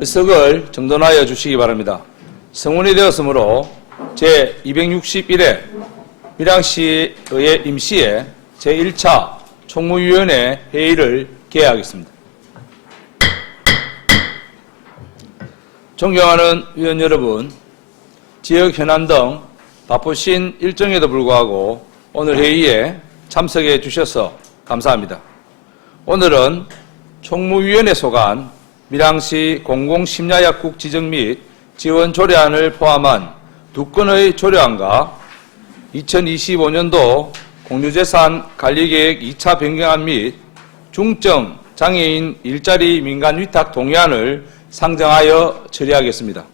의석을 정돈하여 주시기 바랍니다. 성원이 되었으므로 제261회 밀양시의회 임시회 제1차 총무위원회 회의를 개회하겠습니다. 존경하는 위원 여러분, 지역 현안 등 바쁘신 일정에도 불구하고 오늘 회의에 참석해 주셔서 감사합니다. 오늘은 총무위원회 소관 밀양시 공공심야약국 지정 및 지원 조례안을 포함한 2건의 조례안과 2025년도 공유재산 관리계획 2차 변경안 및 중증 장애인 일자리 민간 위탁 동의안을 상정하여 처리하겠습니다.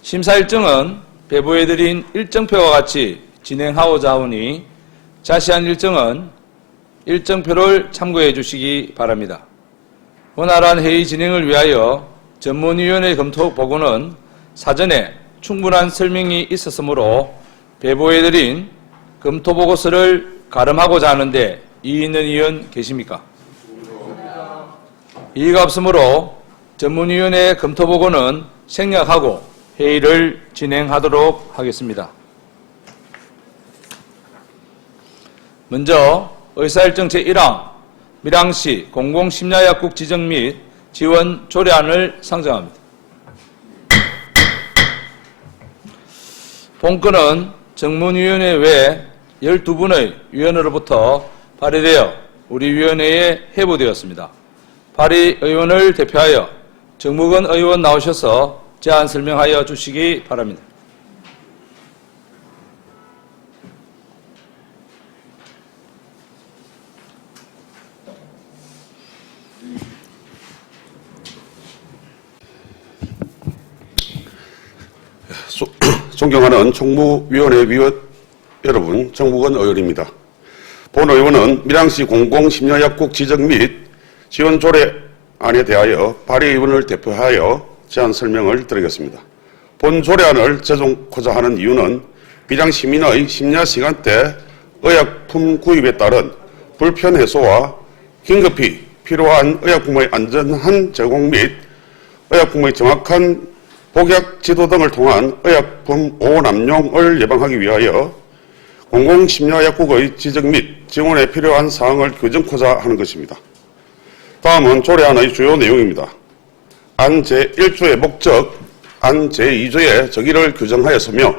심사 일정은 배부해드린 일정표와 같이 진행하고자 하오니 자세한 일정은 일정표를 참고해 주시기 바랍니다. 원활한 회의 진행을 위하여 전문위원회 검토 보고는 사전에 충분한 설명이 있었으므로 배부해드린 검토 보고서를 가름하고자 하는데 이의 있는 의원 계십니까? 이의가 없으므로 전문위원회 검토 보고는 생략하고 회의를 진행하도록 하겠습니다. 먼저 의사일정 제1항 밀양시 공공심야약국 지정 및 지원 조례안을 상정합니다. 본건은 정문위원회 외 12분의 위원으로부터 발의되어 우리 위원회에 회부되었습니다. 발의 의원을 대표하여 정무근 의원 나오셔서 제안 설명하여 주시기 바랍니다. 존경하는 총무위원회 위원 여러분, 정무근 의원입니다. 본 의원은 밀양시 공공심야약국 지정 및 지원 조례안에 대하여 발의 의원을 대표하여 제안 설명을 드리겠습니다. 본 조례안을 제정하고자 하는 이유는 밀양 시민의 심야 시간대 의약품 구입에 따른 불편 해소와 긴급히 필요한 의약품의 안전한 제공 및 의약품의 정확한 복약 지도 등을 통한 의약품 오남용을 예방하기 위하여 공공심야약국의 지정 및 지원에 필요한 사항을 규정하고자 하는 것입니다. 다음은 조례안의 주요 내용입니다. 안 제1조의 목적, 안 제2조의 적의를 규정하였으며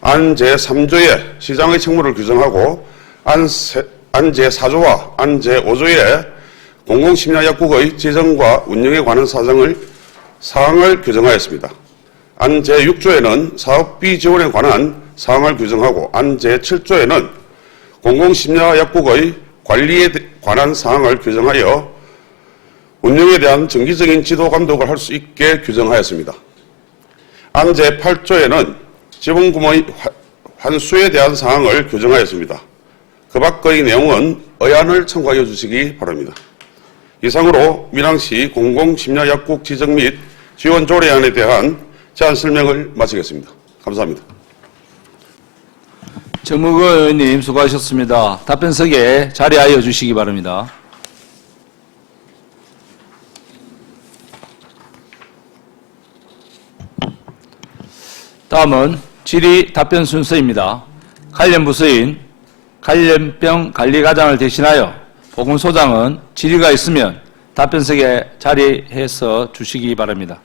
안 제3조의 시장의 책무를 규정하고 안 제4조와 안 제5조의 공공심야약국의 지정과 운영에 관한 사항을 규정하였습니다. 안 제6조에는 사업비 지원에 관한 사항을 규정하고 안 제7조에는 공공심야약국의 관리에 관한 사항을 규정하여 운영에 대한 정기적인 지도 감독을 할 수 있게 규정하였습니다. 안 제8조에는 지원금의 환수에 대한 사항을 규정하였습니다. 그 밖의 내용은 의안을 참고하여 주시기 바랍니다. 이상으로 밀양시 공공심야약국 지정 및 지원 조례안에 대한 제안 설명을 마치겠습니다. 감사합니다. 정무근 의원님 수고하셨습니다. 답변석에 자리하여 주시기 바랍니다. 다음은 질의 답변 순서입니다. 관련 부서인 관련병 관리과장을 대신하여 보건소장은 질의가 있으면 답변석에 자리해서 주시기 바랍니다.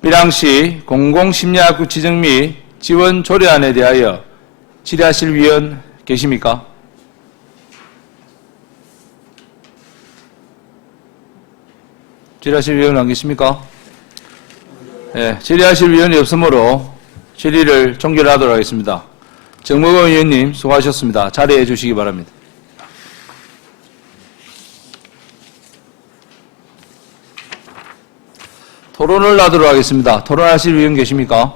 밀양시 공공심야약국 지정 및 지원 조례안에 대하여 질의하실 위원 계십니까? 질의하실 위원 안 계십니까? 네, 질의하실 위원이 없으므로 질의를 종결하도록 하겠습니다. 정무근 의원님 수고하셨습니다. 자리해 주시기 바랍니다. 토론을 하도록 하겠습니다. 토론하실 위원 계십니까?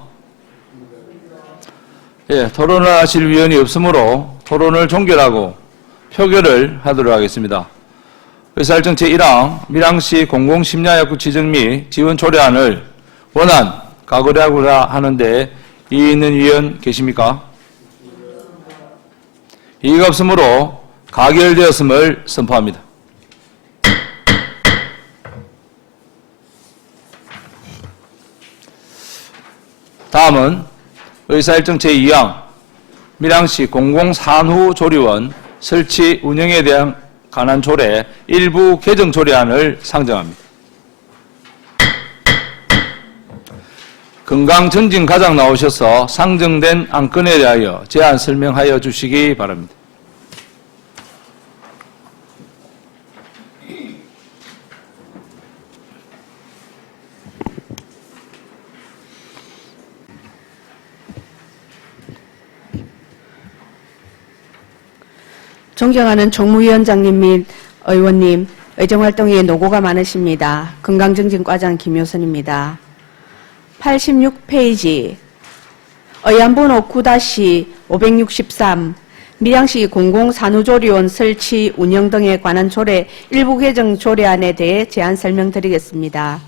예, 토론을 하실 위원이 없으므로 토론을 종결하고 표결을 하도록 하겠습니다. 의사일정 제1항 밀양시 공공심야약국 지정 및 지원 조례안을 원안 가결하고자 하는데 이의 있는 위원 계십니까? 이의가 없으므로 가결되었음을 선포합니다. 다음은 의사일정 제2항 밀양시 공공산후조리원 설치 운영에 대한 관한 조례 일부 개정 조례안을 상정합니다. 건강증진과장 나오셔서 상정된 안건에 대하여 제안 설명하여 주시기 바랍니다. 존경하는 정무위원장님 및 의원님, 의정활동에 노고가 많으십니다. 건강증진과장 김효선입니다. 86페이지 의안번호 9-563 밀양시 공공산후조리원 설치 운영 등에 관한 조례 일부 개정 조례안에 대해 제안 설명드리겠습니다.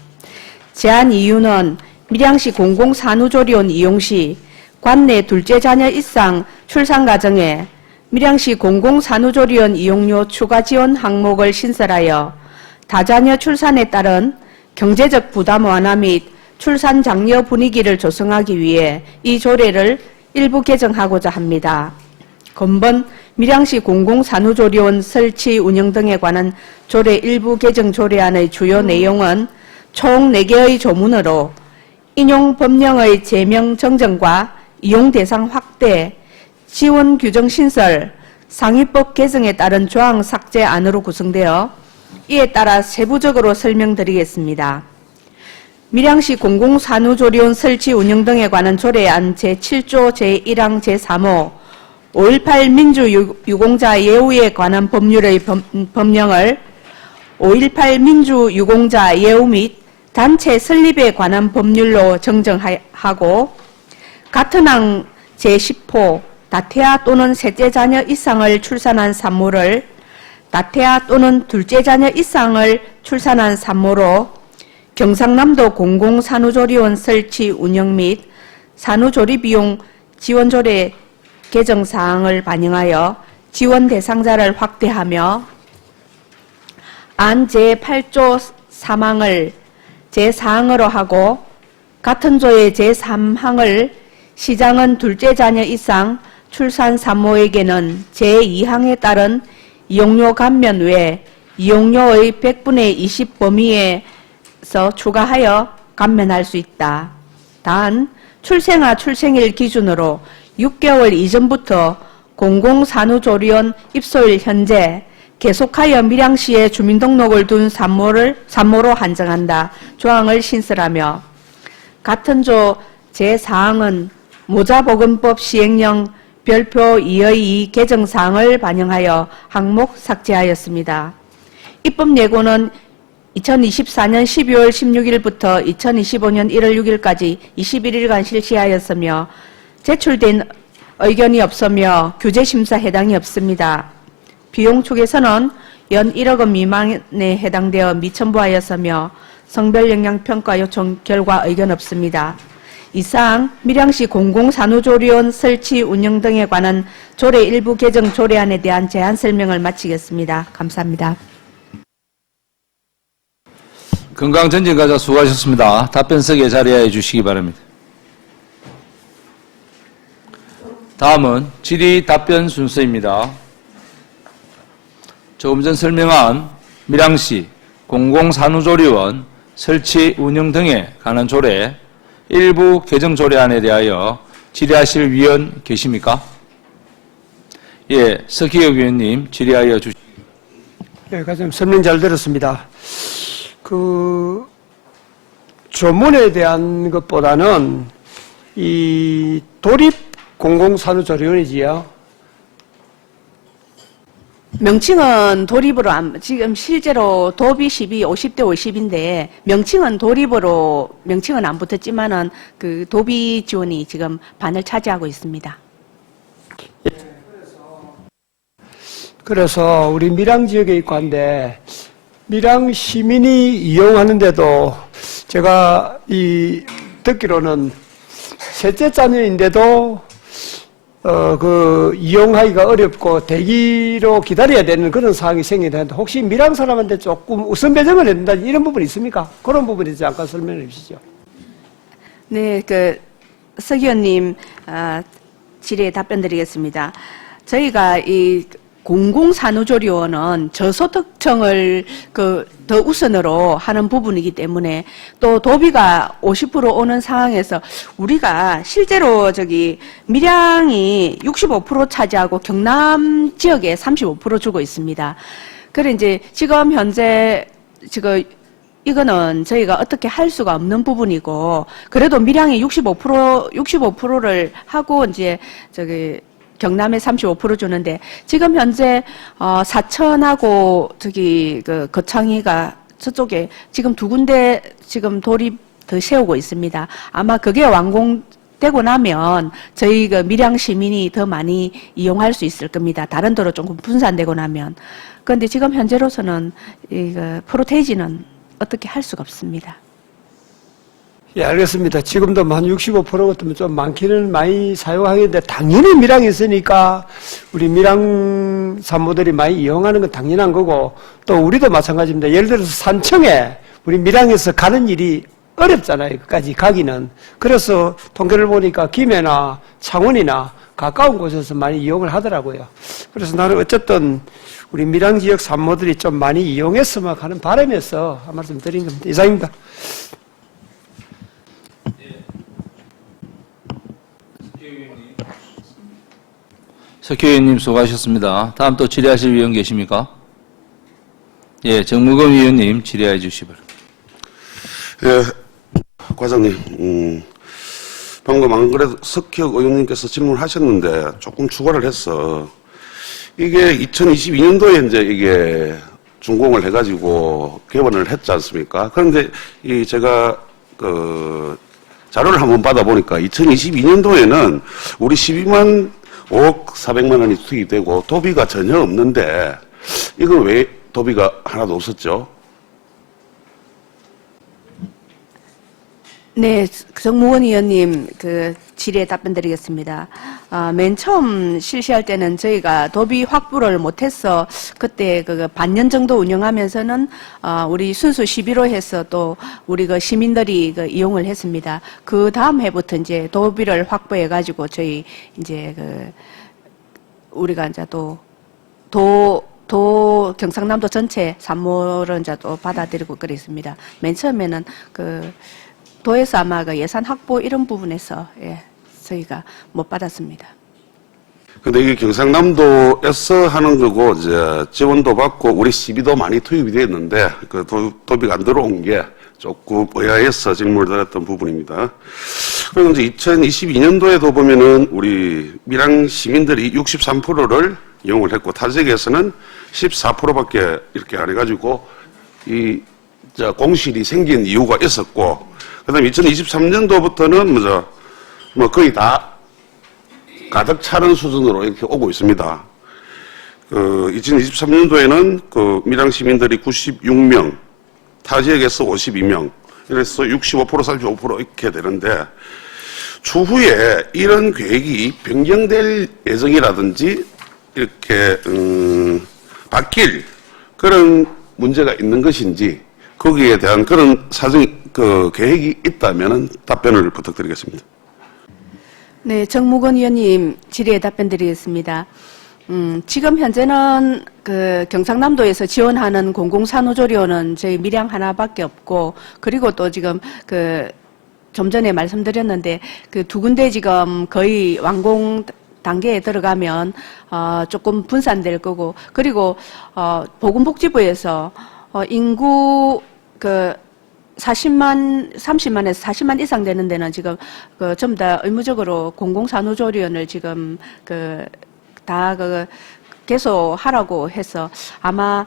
제안 이유는 밀양시 공공산후조리원 이용 시 관내 둘째 자녀 이상 출산 가정에 밀양시 공공산후조리원 이용료 추가 지원 항목을 신설하여 다자녀 출산에 따른 경제적 부담 완화 및 출산 장려 분위기를 조성하기 위해 이 조례를 일부 개정하고자 합니다. 건번 밀양시 공공산후조리원 설치 운영 등에 관한 조례 일부 개정 조례안의 주요 내용은 총 4개의 조문으로 인용 법령의 제명 정정과 이용 대상 확대, 지원 규정 신설, 상위법 개정에 따른 조항 삭제안으로 구성되어 이에 따라 세부적으로 설명드리겠습니다. 밀양시 공공산후조리원 설치 운영 등에 관한 조례안 제7조 제1항 제3호 5.18 민주유공자 예우에 관한 법률의 법령을 5.18 민주유공자 예우 및 단체 설립에 관한 법률로 정정하고 같은 항 제10호 다태아 또는 셋째 자녀 이상을 출산한 산모를 다태아 또는 둘째 자녀 이상을 출산한 산모로 경상남도 공공산후조리원 설치 운영 및 산후조리 비용 지원조례 개정 사항을 반영하여 지원 대상자를 확대하며 안 제8조 3항을 제4항으로 하고 같은 조의 제3항을 시장은 둘째 자녀 이상 출산 산모에게는 제2항에 따른 이용료 감면 외 이용료의 100분의 20 범위에서 추가하여 감면할 수 있다. 단 출생아 출생일 기준으로 6개월 이전부터 공공산후조리원 입소일 현재 계속하여 밀양시에 주민등록을 둔 산모로 한정한다. 조항을 신설하며 같은 조 제4항은 모자보건법 시행령 별표 2의 2 개정사항을 반영하여 항목 삭제하였습니다. 입법 예고는 2024년 12월 16일부터 2025년 1월 6일까지 21일간 실시하였으며 제출된 의견이 없으며 규제심사 해당이 없습니다. 비용 축에서는 연 1억 원 미만에 해당되어 미첨부하였으며 성별영향평가 요청 결과 의견 없습니다. 이상 밀양시 공공산후조리원 설치 운영 등에 관한 조례 일부 개정 조례안에 대한 제안 설명을 마치겠습니다. 감사합니다. 건강증진과장 수고하셨습니다. 답변석에 자리하여 주시기 바랍니다. 다음은 질의 답변 순서입니다. 조금 전 설명한 밀양시 공공산후조리원 설치 운영 등에 관한 조례 일부 개정 조례안에 대하여 질의하실 위원 계십니까? 예, 서기혁 위원님 질의하여 주시기 네, 가장 설명 잘 들었습니다. 그 조문에 대한 것보다는 이 도립 공공산후조리원이지요. 명칭은 도립으로 지금 실제로 도비 12 50대 50인데 명칭은 도립으로 명칭은 안 붙었지만은 그 도비 지원이 지금 반을 차지하고 있습니다. 그래서 우리 밀양 지역에 있고 한데 밀양 시민이 이용하는데도 제가 듣기로는 셋째 자녀인데도 이용하기가 어렵고 대기로 기다려야 되는 그런 상황이 생기는데 혹시 밀양 사람한테 조금 우선 배정을 해야 된다 이런 부분이 있습니까? 그런 부분에 대해서 잠깐 설명해 주시죠. 네, 석 의원님 질의에 답변드리겠습니다. 저희가 이 공공산후조리원은 저소득층을 더 우선으로 하는 부분이기 때문에 또 도비가 50% 오는 상황에서 우리가 실제로 밀양이 65% 차지하고 경남 지역에 35% 주고 있습니다. 그래 이제 지금 현재 이거는 저희가 어떻게 할 수가 없는 부분이고 그래도 밀양이 65%를 하고 이제 경남에 35% 주는데 지금 현재 사천하고 거창이가 저쪽에 지금 두 군데 지금 도립 더 세우고 있습니다. 아마 그게 완공되고 나면 저희 밀양 시민이 더 많이 이용할 수 있을 겁니다. 다른 데로 조금 분산되고 나면. 그런데 지금 현재로서는 프로테이지는 어떻게 할 수가 없습니다. 예, 알겠습니다. 지금도 한 65% 같으면 좀 많기는 많이 사용하겠는데 당연히 밀양이 있으니까 우리 밀양 산모들이 많이 이용하는 건 당연한 거고 또 우리도 마찬가지입니다. 예를 들어서 산청에 우리 밀양에서 가는 일이 어렵잖아요. 끝까지 가기는. 그래서 통계를 보니까 김해나 창원이나 가까운 곳에서 많이 이용을 하더라고요. 그래서 나는 어쨌든 우리 밀양 지역 산모들이 좀 많이 이용했으면 하는 바람에서 한 말씀 드린 겁니다. 이상입니다. 석희 의원님 수고하셨습니다. 다음 또 질의하실 위원 계십니까? 예, 정무검 위원님 질의해 주시 바랍니다. 예, 과장님, 방금 안 그래도 석혁 의원님께서 질문하셨는데 조금 추가를 해서 이게 2022년도에 이제 이게 준공을 해가지고 개원을 했지 않습니까? 그런데 제가 자료를 한번 받아보니까 2022년도에는 우리 12만 5억 400만 원이 투입이 되고 도비가 전혀 없는데 이건 왜 도비가 하나도 없었죠? 네, 정무원 의원님 질의에 답변드리겠습니다. 맨 처음 실시할 때는 저희가 도비 확보를 못해서 그때 반년 정도 운영하면서는 우리 순수 11호 해서 또 우리 시민들이 이용을 했습니다. 그 다음 해부터 이제 도비를 확보해 가지고 저희 이제 우리가 이제 경상남도 전체 산모를 이제 또 받아들이고 그랬습니다. 맨 처음에는 도에서 아마 예산 확보 이런 부분에서 저희가 못 받았습니다. 근데 이게 경상남도에서 하는 거고 이제 지원도 받고 우리 시비도 많이 투입이 됐는데 도비가 안 들어온 게 조금 의아해서 질문을 드렸던 부분입니다. 그리고 이제 2022년도에도 보면은 우리 밀양 시민들이 63%를 이용을 했고 타 지역에서는 14%밖에 이렇게 안 해가지고 공실이 생긴 이유가 있었고. 그다음에 2023년도부터는 거의 다 가득 차는 수준으로 이렇게 오고 있습니다. 2023년도에는 밀양 시민들이 96명, 타 지역에서 52명, 이래서 65%, 35% 이렇게 되는데 추후에 이런 계획이 변경될 예정이라든지 이렇게 바뀔 그런 문제가 있는 것인지 거기에 대한 그런 계획이 있다면 답변을 부탁드리겠습니다. 네, 정무건 의원님 질의에 답변드리겠습니다. 지금 현재는 경상남도에서 지원하는 공공산후조리원은 저희 밀양 하나밖에 없고 그리고 또 지금 좀 전에 말씀드렸는데 두 군데 지금 거의 완공 단계에 들어가면 조금 분산될 거고 그리고 보건복지부에서 인구 30만에서 40만 이상 되는 데는 지금 전부 다 의무적으로 공공산후조리원을 지금 다 계속 하라고 해서 아마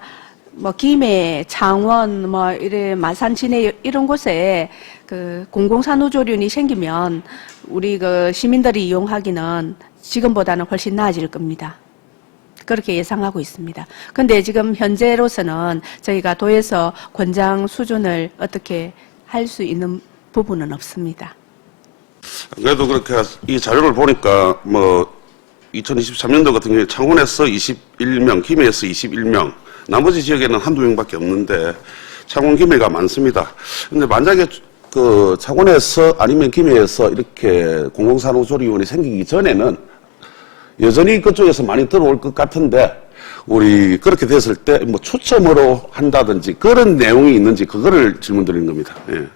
김해, 창원, 마산, 진해 이런 곳에 공공산후조리원이 생기면 우리 시민들이 이용하기는 지금보다는 훨씬 나아질 겁니다. 그렇게 예상하고 있습니다. 그런데 지금 현재로서는 저희가 도에서 권장 수준을 어떻게 할 수 있는 부분은 없습니다. 그래도 그렇게 이 자료를 보니까 2023년도 같은 경우에 창원에서 21명, 김해에서 21명, 나머지 지역에는 한두 명밖에 없는데 창원, 김해가 많습니다. 근데 만약에 그 차관에서 아니면 김해에서 이렇게 공공산후조리원이 생기기 전에는 여전히 그쪽에서 많이 들어올 것 같은데 우리 그렇게 됐을 때 뭐 추첨으로 한다든지 그런 내용이 있는지 그거를 질문드리는 겁니다. 예.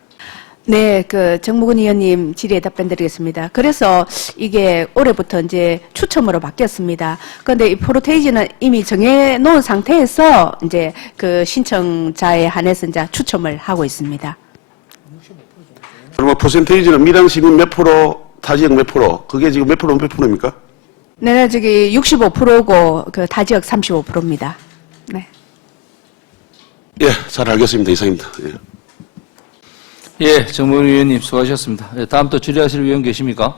네, 그 정무근 의원님 질의에 답변드리겠습니다. 그래서 이게 올해부터 이제 추첨으로 바뀌었습니다. 그런데 이 프로테이지는 이미 정해놓은 상태에서 이제 그 신청자에 한해서 이제 추첨을 하고 있습니다. 그러면 퍼센테이지는 밀양시민 몇 프로, 타지역 몇 프로, 그게 지금 몇 프로입니까? 네, 저기 65%고 그 타 지역 35%입니다. 네. 예, 잘 알겠습니다. 이상입니다. 예. 예, 정무근 의원님 수고하셨습니다. 예, 다음 또 질의하실 의원 계십니까?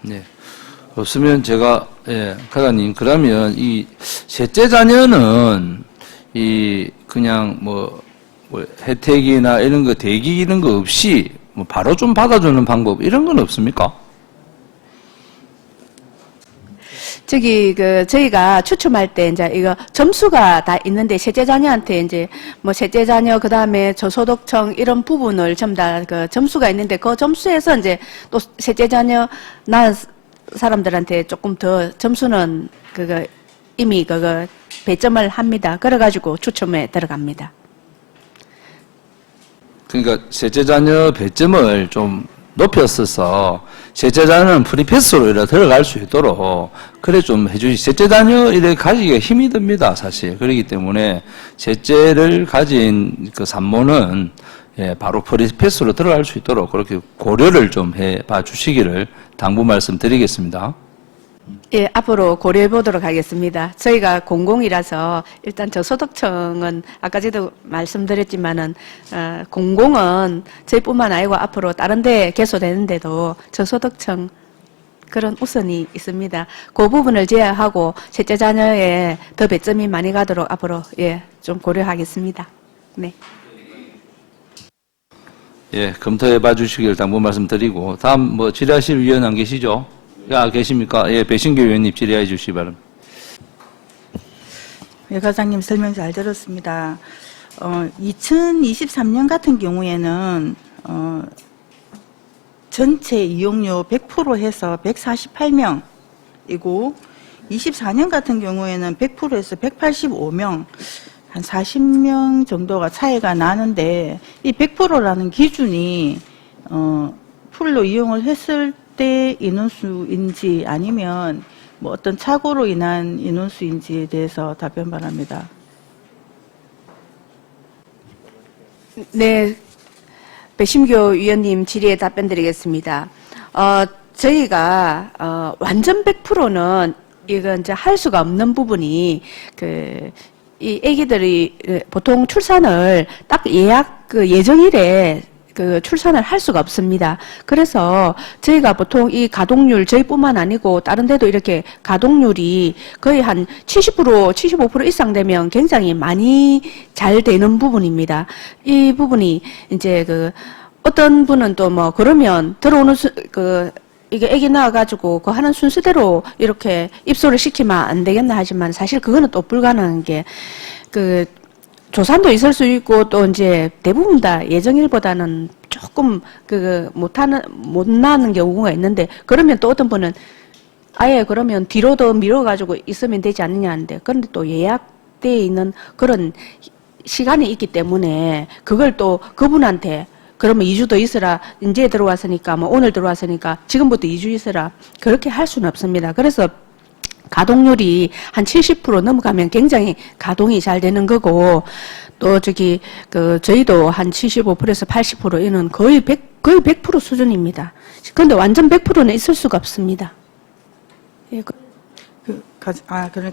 네. 없으면 제가, 예, 과장님, 그러면 이 셋째 자녀는 이 그냥 뭐 혜택이나 이런 거 대기 이런 거 없이 뭐 바로 좀 받아주는 방법 이런 건 없습니까? 저기 그 저희가 추첨할 때 이제 이거 점수가 다 있는데 셋째 자녀한테 이제 뭐 셋째 자녀 그다음에 저소득층 이런 부분을 전부 다 그 점수가 있는데 그 점수에서 이제 또 셋째 자녀 낳은 사람들한테 조금 더 점수는 그거 이미 그거 배점을 합니다. 그래 가지고 추첨에 들어갑니다. 그러니까 셋째 자녀 배점을 좀 높였어서 셋째 자녀는 프리패스로 이렇게 들어갈 수 있도록 그래 좀 해주시. 셋째 자녀 이렇게 가지기가 힘이 듭니다, 사실. 그렇기 때문에 셋째를 가진 그 산모는 예, 바로 프리패스로 들어갈 수 있도록 그렇게 고려를 좀 해봐 주시기를 당부 말씀드리겠습니다. 예, 앞으로 고려해 보도록 하겠습니다. 저희가 공공이라서 일단 저소득층은 아까 저도 말씀드렸지만은 공공은 저희뿐만 아니고 앞으로 다른 데 개소되는데도 저소득층 그런 우선이 있습니다. 그 부분을 제외하고 셋째 자녀에 더 배점이 많이 가도록 앞으로 예, 좀 고려하겠습니다. 네. 예, 검토해 봐 주시길 당부 말씀드리고 다음 뭐 질의하실 위원 안 계시죠? 야, 계십니까? 예, 배신교 의원님 질의해 주시기 바랍니다. 예, 과장님 설명 잘 들었습니다. 2023년 같은 경우에는 전체 이용료 100% 해서 148명이고 24년 같은 경우에는 100%에서 185명 한 40명 정도가 차이가 나는데 이 100%라는 기준이 풀로 이용을 했을 때 인원수인지 아니면 뭐 어떤 착오로 인한 인원수인지에 대해서 답변 바랍니다. 네, 배심교 위원님 질의에 답변드리겠습니다. 저희가 완전 100%는 이건 이제 할 수가 없는 부분이 이 아기들이 보통 출산을 딱 예약 그 예정일에 그 출산을 할 수가 없습니다. 그래서 저희가 보통 이 가동률 저희뿐만 아니고 다른 데도 이렇게 가동률이 거의 한 70%, 75% 이상 되면 굉장히 많이 잘 되는 부분입니다. 이 부분이 이제 그 어떤 분은 또 뭐 그러면 들어오는 이게 아기 낳아가지고 그 하는 순서대로 이렇게 입소를 시키면 안 되겠나 하지만 사실 그거는 또 불가능한 게 조산도 있을 수 있고 또 이제 대부분 다 예정일보다는 조금 못 나는 경우가 있는데 그러면 또 어떤 분은 아예 그러면 뒤로 더 밀어가지고 있으면 되지 않느냐 하는데 그런데 또 예약되어 있는 그런 시간이 있기 때문에 그걸 또 그분한테 그러면 2주 더 있으라 이제 들어왔으니까 뭐 오늘 들어왔으니까 지금부터 2주 있으라 그렇게 할 수는 없습니다. 그래서 가동률이 한 70% 넘어가면 굉장히 가동이 잘 되는 거고, 또 저희도 한 75%에서 80%는 거의 100% 수준입니다. 그런데 완전 100%는 있을 수가 없습니다. 예, 그러니까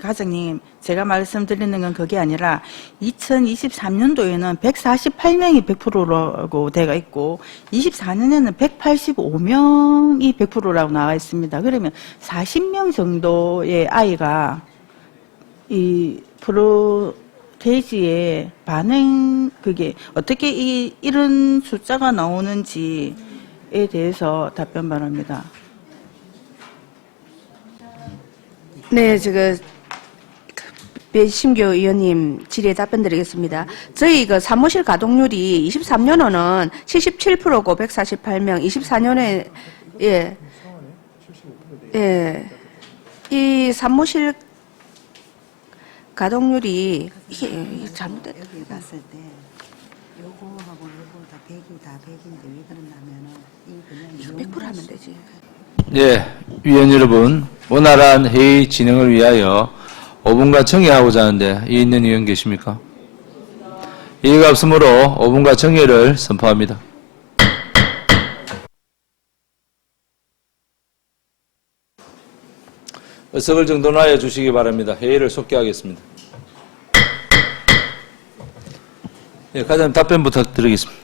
과장님, 제가 말씀드리는 건 그게 아니라 2023년도에는 148명이 100%라고 되어 있고 24년에는 185명이 100%라고 나와 있습니다. 그러면 40명 정도의 아이가 이 프로테이지의 반응 그게 어떻게 이런 숫자가 나오는지에 대해서 답변 바랍니다. 네, 배심교 의원님 질의에 답변드리겠습니다. 저희 그 사무실 가동률이 23년호는 77%고 148명, 24년에 이 사무실 가동률이 이게 잘못됐다. 여기 갔을 때 요거하고 요거 다 100인데 왜 그러냐면은 이 그냥 100% 하면 되지. 예, 위원 여러분, 원활한 회의 진행을 위하여 5분간 정회하고자 하는데 이 있는 위원 계십니까? 이의가 없으므로 5분간 정회를 선포합니다. 의석을 정돈하여 주시기 바랍니다. 회의를 속기하겠습니다. 예, 과장님 답변 부탁드리겠습니다.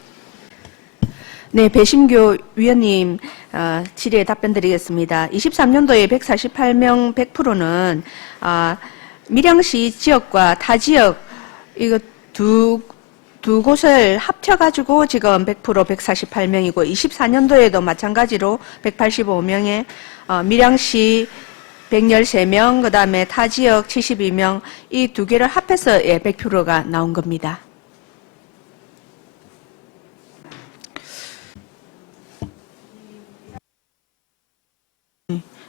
네, 배심교 위원님 질의에 답변드리겠습니다. 23년도에 148명 100%는 밀양시 지역과 타 지역 이거 두 곳을 합쳐가지고 지금 100% 148명이고 24년도에도 마찬가지로 185명에 밀양시 113명, 그 다음에 타 지역 72명, 이 두 개를 합해서 100%가 나온 겁니다.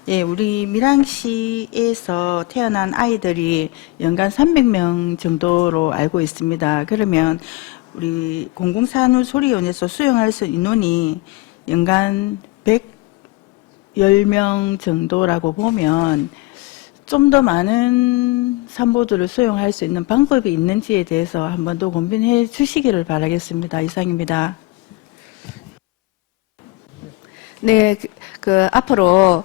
예, 우리 밀양시에서 태어난 아이들이 연간 300명 정도로 알고 있습니다. 그러면 우리 공공산후조리원에서 수용할 수 있는 인원이 연간 110명 정도라고 보면 좀 더 많은 산모들을 수용할 수 있는 방법이 있는지에 대해서 한 번 더 고민해 주시기를 바라겠습니다. 이상입니다. 네, 앞으로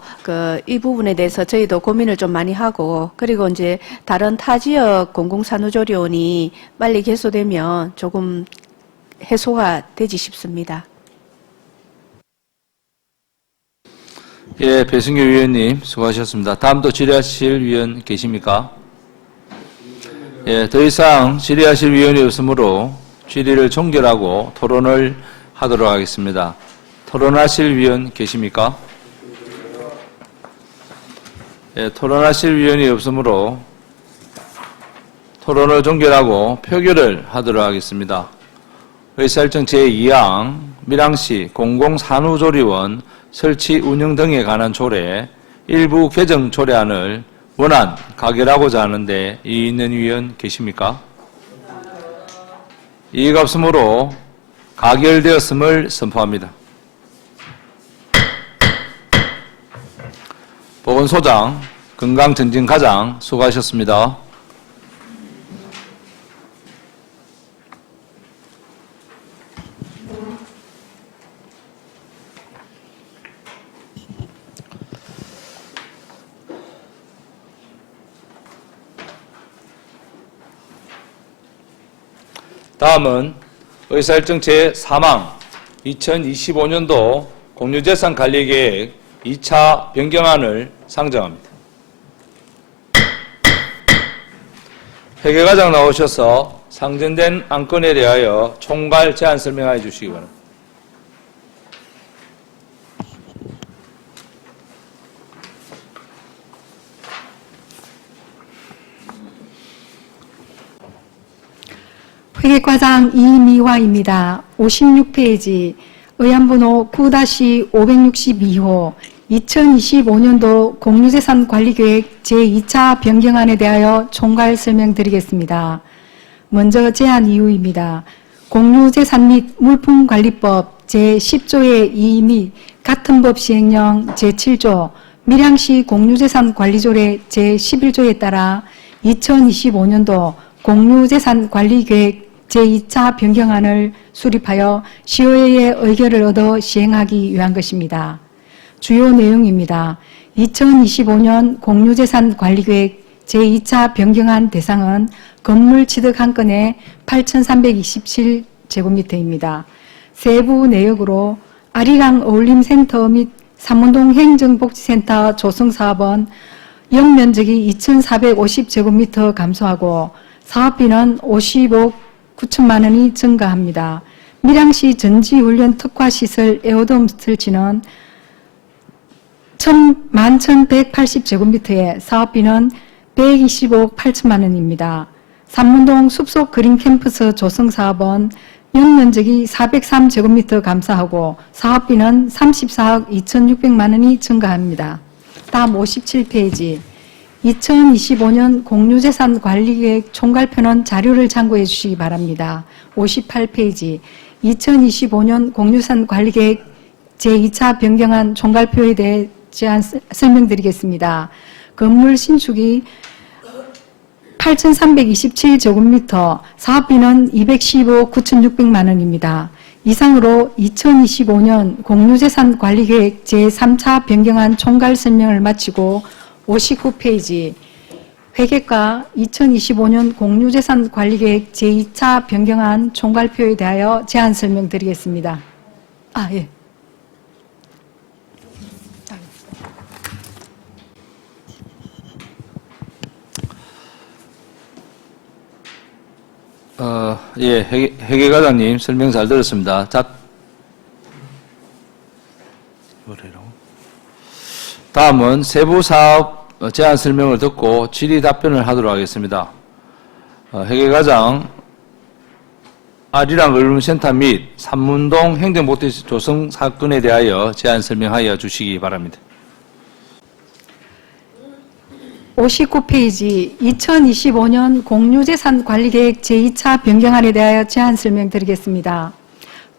이 부분에 대해서 저희도 고민을 좀 많이 하고, 그리고 이제 다른 타 지역 공공산후조리원이 빨리 개소되면 조금 해소가 되지 싶습니다. 예, 배승규 위원님 수고하셨습니다. 다음 또 질의하실 위원 계십니까? 예, 더 이상 질의하실 위원이 없으므로 질의를 종결하고 토론을 하도록 하겠습니다. 토론하실 위원 계십니까? 예, 토론하실 위원이 없으므로 토론을 종결하고 표결을 하도록 하겠습니다. 의사일정 제2항 밀양시 공공산후조리원 설치 운영 등에 관한 조례 일부 개정 조례안을 원안 가결하고자 하는데 이의 있는 위원 계십니까? 이의가 없으므로 가결되었음을 선포합니다. 보건소장, 건강증진과장 수고하셨습니다. 다음은 의사일정 제3항 2025년도 공유재산관리계획 2차 변경안을 상정합니다. 회계과장 나오셔서 상정된 안건에 대하여 총괄 제안 설명해 주시기 바랍니다. 회계과장 이미화입니다. 56페이지 의안번호 9-562호 2025년도 공유재산관리계획 제2차 변경안에 대하여 총괄 설명드리겠습니다. 먼저 제안 이유입니다. 공유재산 및 물품관리법 제10조의 2 및 같은 법 시행령 제7조 밀양시 공유재산관리조례 제11조에 따라 2025년도 공유재산관리계획 제2차 변경안을 수립하여 시의회의 의결을 얻어 시행하기 위한 것입니다. 주요 내용입니다. 2025년 공유재산관리계획 제2차 변경안 대상은 건물 취득 한 건에 8,327제곱미터입니다. 세부 내역으로 아리랑 어울림센터 및 삼문동 행정복지센터 조성사업은 영면적이 2,450제곱미터 감소하고 사업비는 50억 9천만 원이 증가합니다. 밀양시 전지훈련 특화시설 에어돔 설치는 11,180제곱미터에 사업비는 125억 8천만 원입니다. 삼문동 숲속 그린 캠퍼스 조성 사업은 연면적이 403제곱미터 감사하고 사업비는 34억 2,600만 원이 증가합니다. 다음 57페이지. 2025년 공유재산 관리계획 총괄표는 자료를 참고해 주시기 바랍니다. 58페이지. 2025년 공유재산 관리계획 제2차 변경안 총괄표에 대해 제안 설명드리겠습니다. 건물 신축이 8,327제곱미터, 사업비는 215억 9,600만 원입니다. 이상으로 2025년 공유재산 관리계획 제3차 변경안 총괄 설명을 마치고 59페이지 회계과 2025년 공유재산 관리계획 제2차 변경안 총괄표에 대하여 제안 설명드리겠습니다. 예. 예, 회계과장님 설명 잘 들었습니다. 다음은 세부 사업 제안 설명을 듣고 질의 답변을 하도록 하겠습니다. 회계과장, 아리랑 언론센터 및 삼문동 행정복지 조성 사건에 대하여 제안 설명하여 주시기 바랍니다. 59페이지 2025년 공유재산 관리계획 제2차 변경안에 대하여 제안 설명드리겠습니다.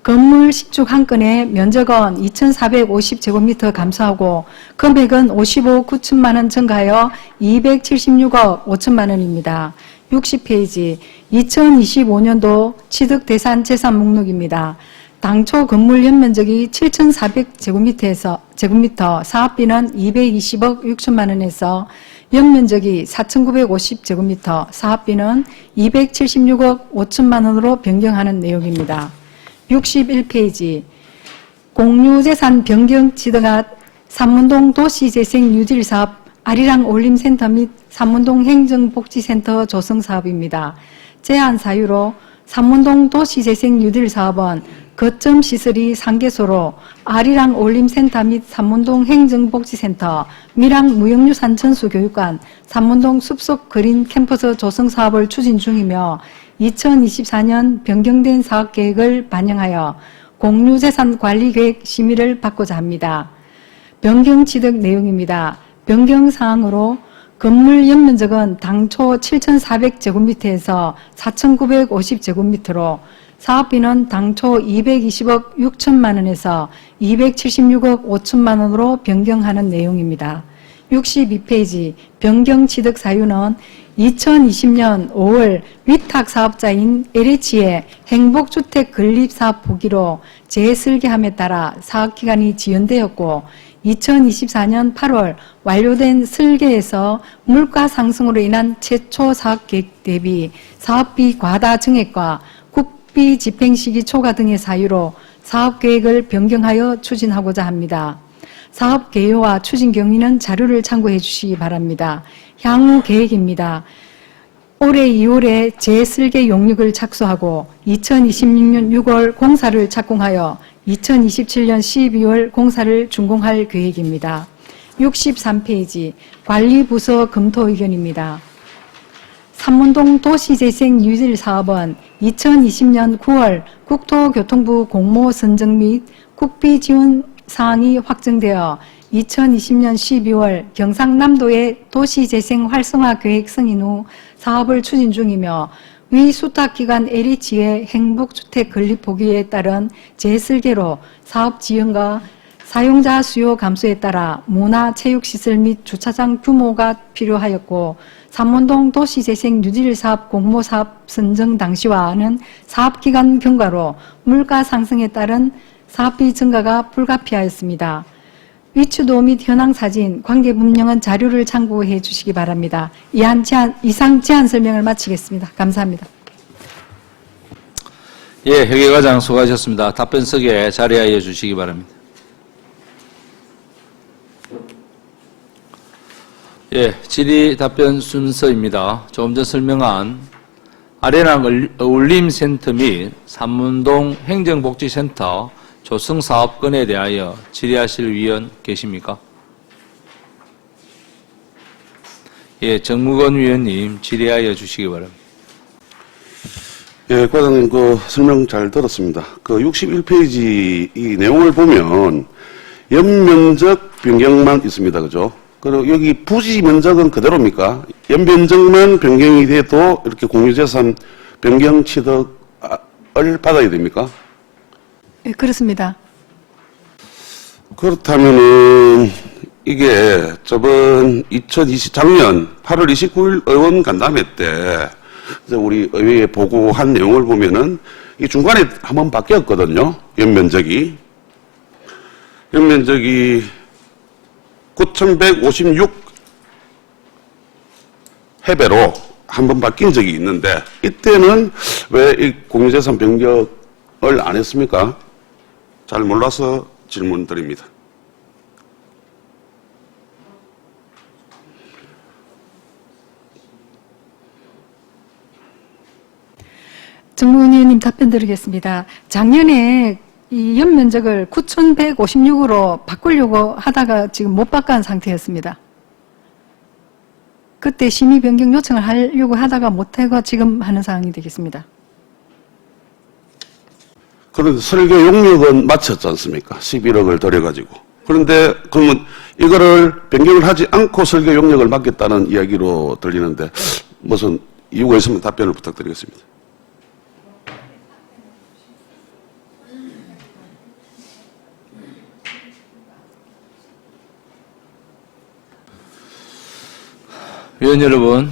건물 신축 한 건에 면적은 2,450제곱미터 감소하고 금액은 55억 9천만 원 증가하여 276억 5천만 원입니다. 60페이지 2025년도 취득대상 재산 목록입니다. 당초 건물 연면적이 7,400제곱미터, 사업비는 220억 6천만 원에서 연면적이 4,950제곱미터, 사업비는 276억 5천만 원으로 변경하는 내용입니다. 61페이지 공유재산 변경 취득안 삼문동 도시재생 뉴딜 사업 아리랑 올림센터 및 삼문동 행정복지센터 조성 사업입니다. 제한 사유로 삼문동 도시재생 뉴딜 사업은 거점 시설이 3개소로 아리랑 올림센터 및 삼문동 행정복지센터, 밀양 무형유산 전수교육관, 삼문동 숲속 그린 캠퍼스 조성 사업을 추진 중이며 2024년 변경된 사업계획을 반영하여 공유재산관리계획 심의를 받고자 합니다. 변경 취득 내용입니다. 변경 사항으로 건물 연면적은 당초 7,400제곱미터에서 4,950제곱미터로 사업비는 당초 220억 6천만 원에서 276억 5천만 원으로 변경하는 내용입니다. 62페이지 변경 취득 사유는 2020년 5월 위탁 사업자인 LH의 행복주택 건립사업 부기로 재설계함에 따라 사업기간이 지연되었고 2024년 8월 완료된 설계에서 물가 상승으로 인한 최초 사업계획 대비 사업비 과다 증액과 국비 집행시기 초과 등의 사유로 사업계획을 변경하여 추진하고자 합니다. 사업 개요와 추진 경위는 자료를 참고해 주시기 바랍니다. 향후 계획입니다. 올해 2월에 재설계 용역을 착수하고 2026년 6월 공사를 착공하여 2027년 12월 공사를 준공할 계획입니다. 63페이지 관리부서 검토 의견입니다. 삼문동 도시재생 뉴딜 사업은 2020년 9월 국토교통부 공모 선정 및 국비 지원 사항이 확정되어 2020년 12월 경상남도의 도시재생 활성화 계획 승인 후 사업을 추진 중이며 위 수탁기관 LH의 행복주택 건립 포기에 따른 재설계로 사업 지연과 사용자 수요 감소에 따라 문화체육시설 및 주차장 규모가 필요하였고 삼문동 도시재생 뉴딜 사업 공모사업 선정 당시와는 사업기간 경과로 물가 상승에 따른 사업비 증가가 불가피하였습니다. 위추도 및 현황 사진, 관계 분명한 자료를 참고해 주시기 바랍니다. 이상 제안 설명을 마치겠습니다. 감사합니다. 예, 회계과장 수고하셨습니다. 답변석에 자리하여 주시기 바랍니다. 예, 질의 답변 순서입니다. 조금 전 설명한 아리랑 어울림센터 및 삼문동 행정복지센터 조성 사업건에 대하여 질의하실 위원 계십니까? 예, 정무건 위원님 질의하여 주시기 바랍니다. 예, 과장님 그 설명 잘 들었습니다. 그 61페이지 이 내용을 보면 연면적 변경만 있습니다. 그죠? 그리고 여기 부지 면적은 그대로입니까? 연면적만 변경이 돼도 이렇게 공유재산 변경 취득을 받아야 됩니까? 예, 그렇습니다. 그렇다면은 이게 저번 2020 작년 8월 29일 의원 간담회 때 이제 우리 의회에 보고한 내용을 보면은 이 중간에 한번 바뀌었거든요. 연면적이 9,156 해배로 한번 바뀐 적이 있는데 이때는 왜 이 공유재산 변경을 안 했습니까? 잘 몰라서 질문 드립니다. 정무원 의원님 답변 드리겠습니다. 작년에 이 연면적을 9,156으로 바꾸려고 하다가 지금 못 바꾼 상태였습니다. 그때 심의 변경 요청을 하려고 하다가 못하고 지금 하는 상황이 되겠습니다. 그런데 설계 용역은 마쳤지 않습니까? 11억을 들여가지고. 그런데 그러면 이거를 변경을 하지 않고 설계 용역을 맡겠다는 이야기로 들리는데 무슨 이유가 있으면 답변을 부탁드리겠습니다. 위원 여러분,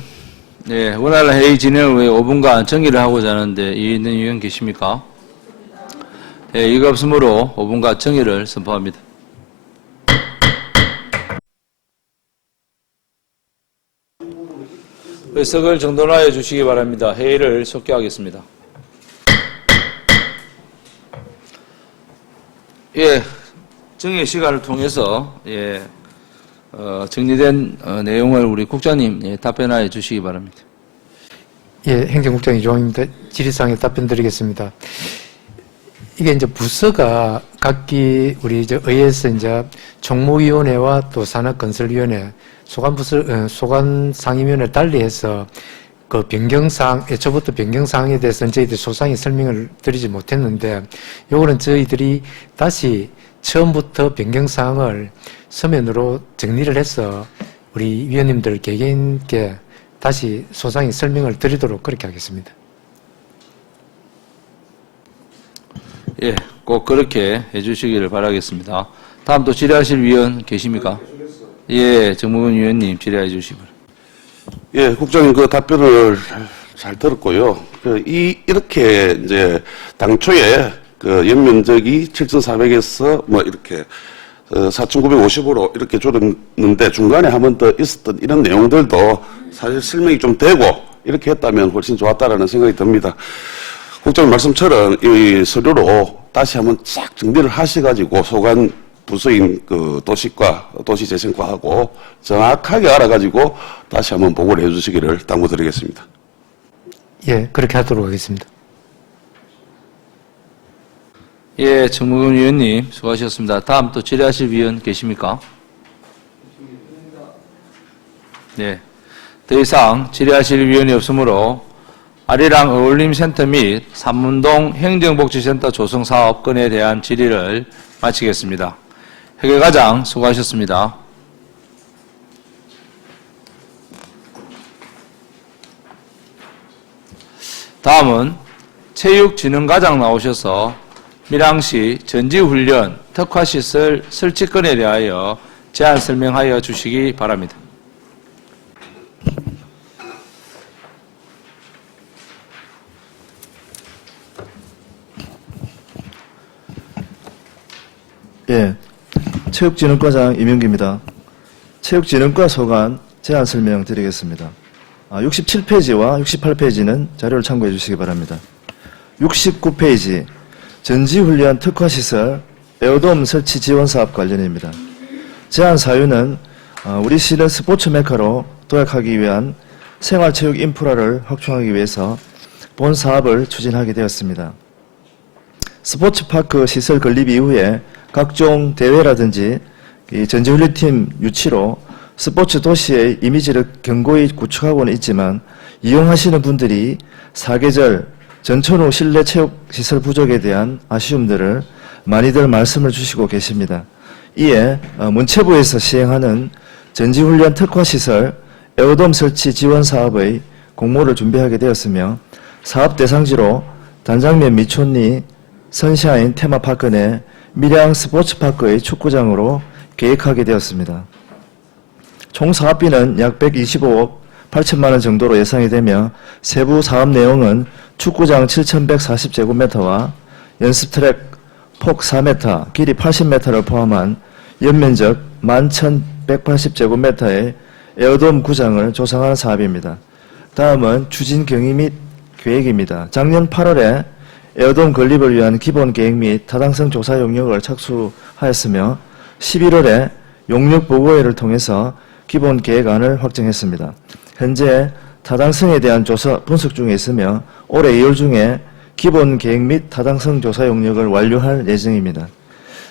네, 원활한 회의 진행을 위해 5분간 정의를 하고자 하는데 이의 있는 위원 계십니까? 네, 이가 없으므로 5분간 정의를 선포합니다. 의석을 정돈하여 주시기 바랍니다. 회의를 속기하겠습니다. 예, 정의 시간을 통해서 정리된 내용을 우리 국장님 답변하여 주시기 바랍니다. 예, 행정국장 이종입니다. 질의사항에 답변드리겠습니다. 이게 이제 부서가 각기 우리 의회에서 이제 총무위원회와 또 산업건설위원회, 소관상임위원회 달리해서 그 변경사항, 애초부터 변경사항에 대해서는 저희들이 소상히 설명을 드리지 못했는데, 요거는 저희들이 다시 처음부터 변경사항을 서면으로 정리를 해서 우리 위원님들 개개인께 다시 소상히 설명을 드리도록 그렇게 하겠습니다. 예, 꼭 그렇게 해주시기를 바라겠습니다. 다음 또 질의하실 위원 계십니까? 예, 정무근 위원님 질의해 주시기 바랍니다. 예, 국장님 그 답변을 잘 들었고요. 이렇게 이제 당초에 그 연면적이 7,400에서 뭐 이렇게 4,950으로 이렇게 줄었는데 중간에 한 번 더 있었던 이런 내용들도 사실 설명이 좀 되고 이렇게 했다면 훨씬 좋았다라는 생각이 듭니다. 국장님 말씀처럼 이 서류로 다시 한번 쫙 정리를 하셔가지고 소관 부서인 그 도시과 도시재생과하고 정확하게 알아가지고 다시 한번 보고를 해주시기를 당부드리겠습니다. 예, 그렇게 하도록 하겠습니다. 예, 정무근 위원님 수고하셨습니다. 다음 또 질의하실 위원 계십니까? 네, 더 이상 질의하실 위원이 없으므로 아리랑 어울림센터 및 삼문동 행정복지센터 조성사업 건에 대한 질의를 마치겠습니다. 회계과장 수고하셨습니다. 다음은 체육진흥과장 나오셔서 밀양시 전지훈련 특화시설 설치건에 대하여 제안 설명하여 주시기 바랍니다. 예, 체육진흥과장 이명기입니다. 체육진흥과 소관 제안 설명 드리겠습니다. 67페이지와 68페이지는 자료를 참고해 주시기 바랍니다. 69페이지 전지훈련 특화시설 에어돔 설치 지원 사업 관련입니다. 제안 사유는 우리 시를 스포츠 메카로 도약하기 위한 생활체육 인프라를 확충하기 위해서 본 사업을 추진하게 되었습니다. 스포츠파크 시설 건립 이후에 각종 대회라든지 이 전지훈련팀 유치로 스포츠 도시의 이미지를 견고히 구축하고는 있지만 이용하시는 분들이 사계절 전천후 실내 체육시설 부족에 대한 아쉬움들을 많이들 말씀을 주시고 계십니다. 이에 문체부에서 시행하는 전지훈련 특화시설 에어돔 설치 지원 사업의 공모를 준비하게 되었으며 사업 대상지로 단장면 미촌리 선샤인 테마파크 내 밀양 스포츠파크의 축구장으로 계획하게 되었습니다. 총 사업비는 약 125억 8천만 원 정도로 예상이 되며 세부 사업 내용은 축구장 7,140제곱미터와 연습 트랙 폭 4m, 길이 80m를 포함한 연면적 11,180제곱미터의 에어돔 구장을 조성하는 사업입니다. 다음은 추진 경위 및 계획입니다. 작년 8월에 에어돔 건립을 위한 기본 계획 및 타당성 조사 용역을 착수하였으며 11월에 용역 보고회를 통해서 기본 계획안을 확정했습니다. 현재 타당성에 대한 조사 분석 중에 있으며 올해 2월 중에 기본 계획 및 타당성 조사 용역을 완료할 예정입니다.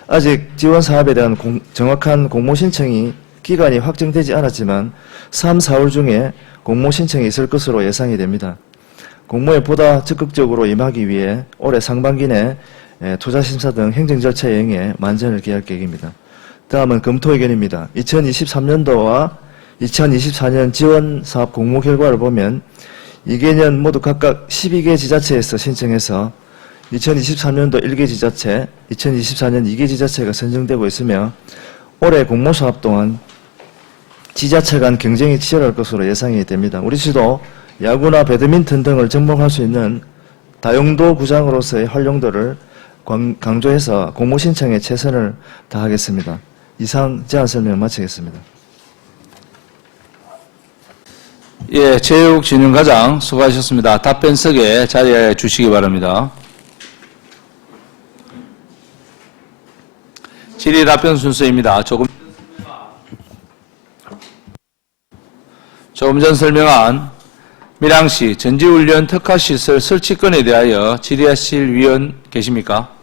아직 지원 사업에 대한 정확한 공모 신청이 기간이 확정되지 않았지만 3, 4월 중에 공모 신청이 있을 것으로 예상이 됩니다. 공모에 보다 적극적으로 임하기 위해 올해 상반기 내 투자심사 등 행정 절차에 응해 만전을 기할 계획입니다. 다음은 검토 의견입니다. 2023년도와 2024년 지원 사업 공모 결과를 보면 2개년 모두 각각 12개 지자체에서 신청해서 2023년도 1개 지자체, 2024년 2개 지자체가 선정되고 있으며 올해 공모 사업 동안 지자체 간 경쟁이 치열할 것으로 예상이 됩니다. 우리 시도 야구나 배드민턴 등을 접목할 수 있는 다용도 구장으로서의 활용도를 강조해서 공모 신청에 최선을 다하겠습니다. 이상 제안 설명 마치겠습니다. 예, 체육진흥과장 수고하셨습니다. 답변석에 자리해 주시기 바랍니다. 질의 답변 순서입니다. 조금 전 설명한 밀양시 전지훈련 특화시설 설치건에 대하여 질의하실 위원 계십니까?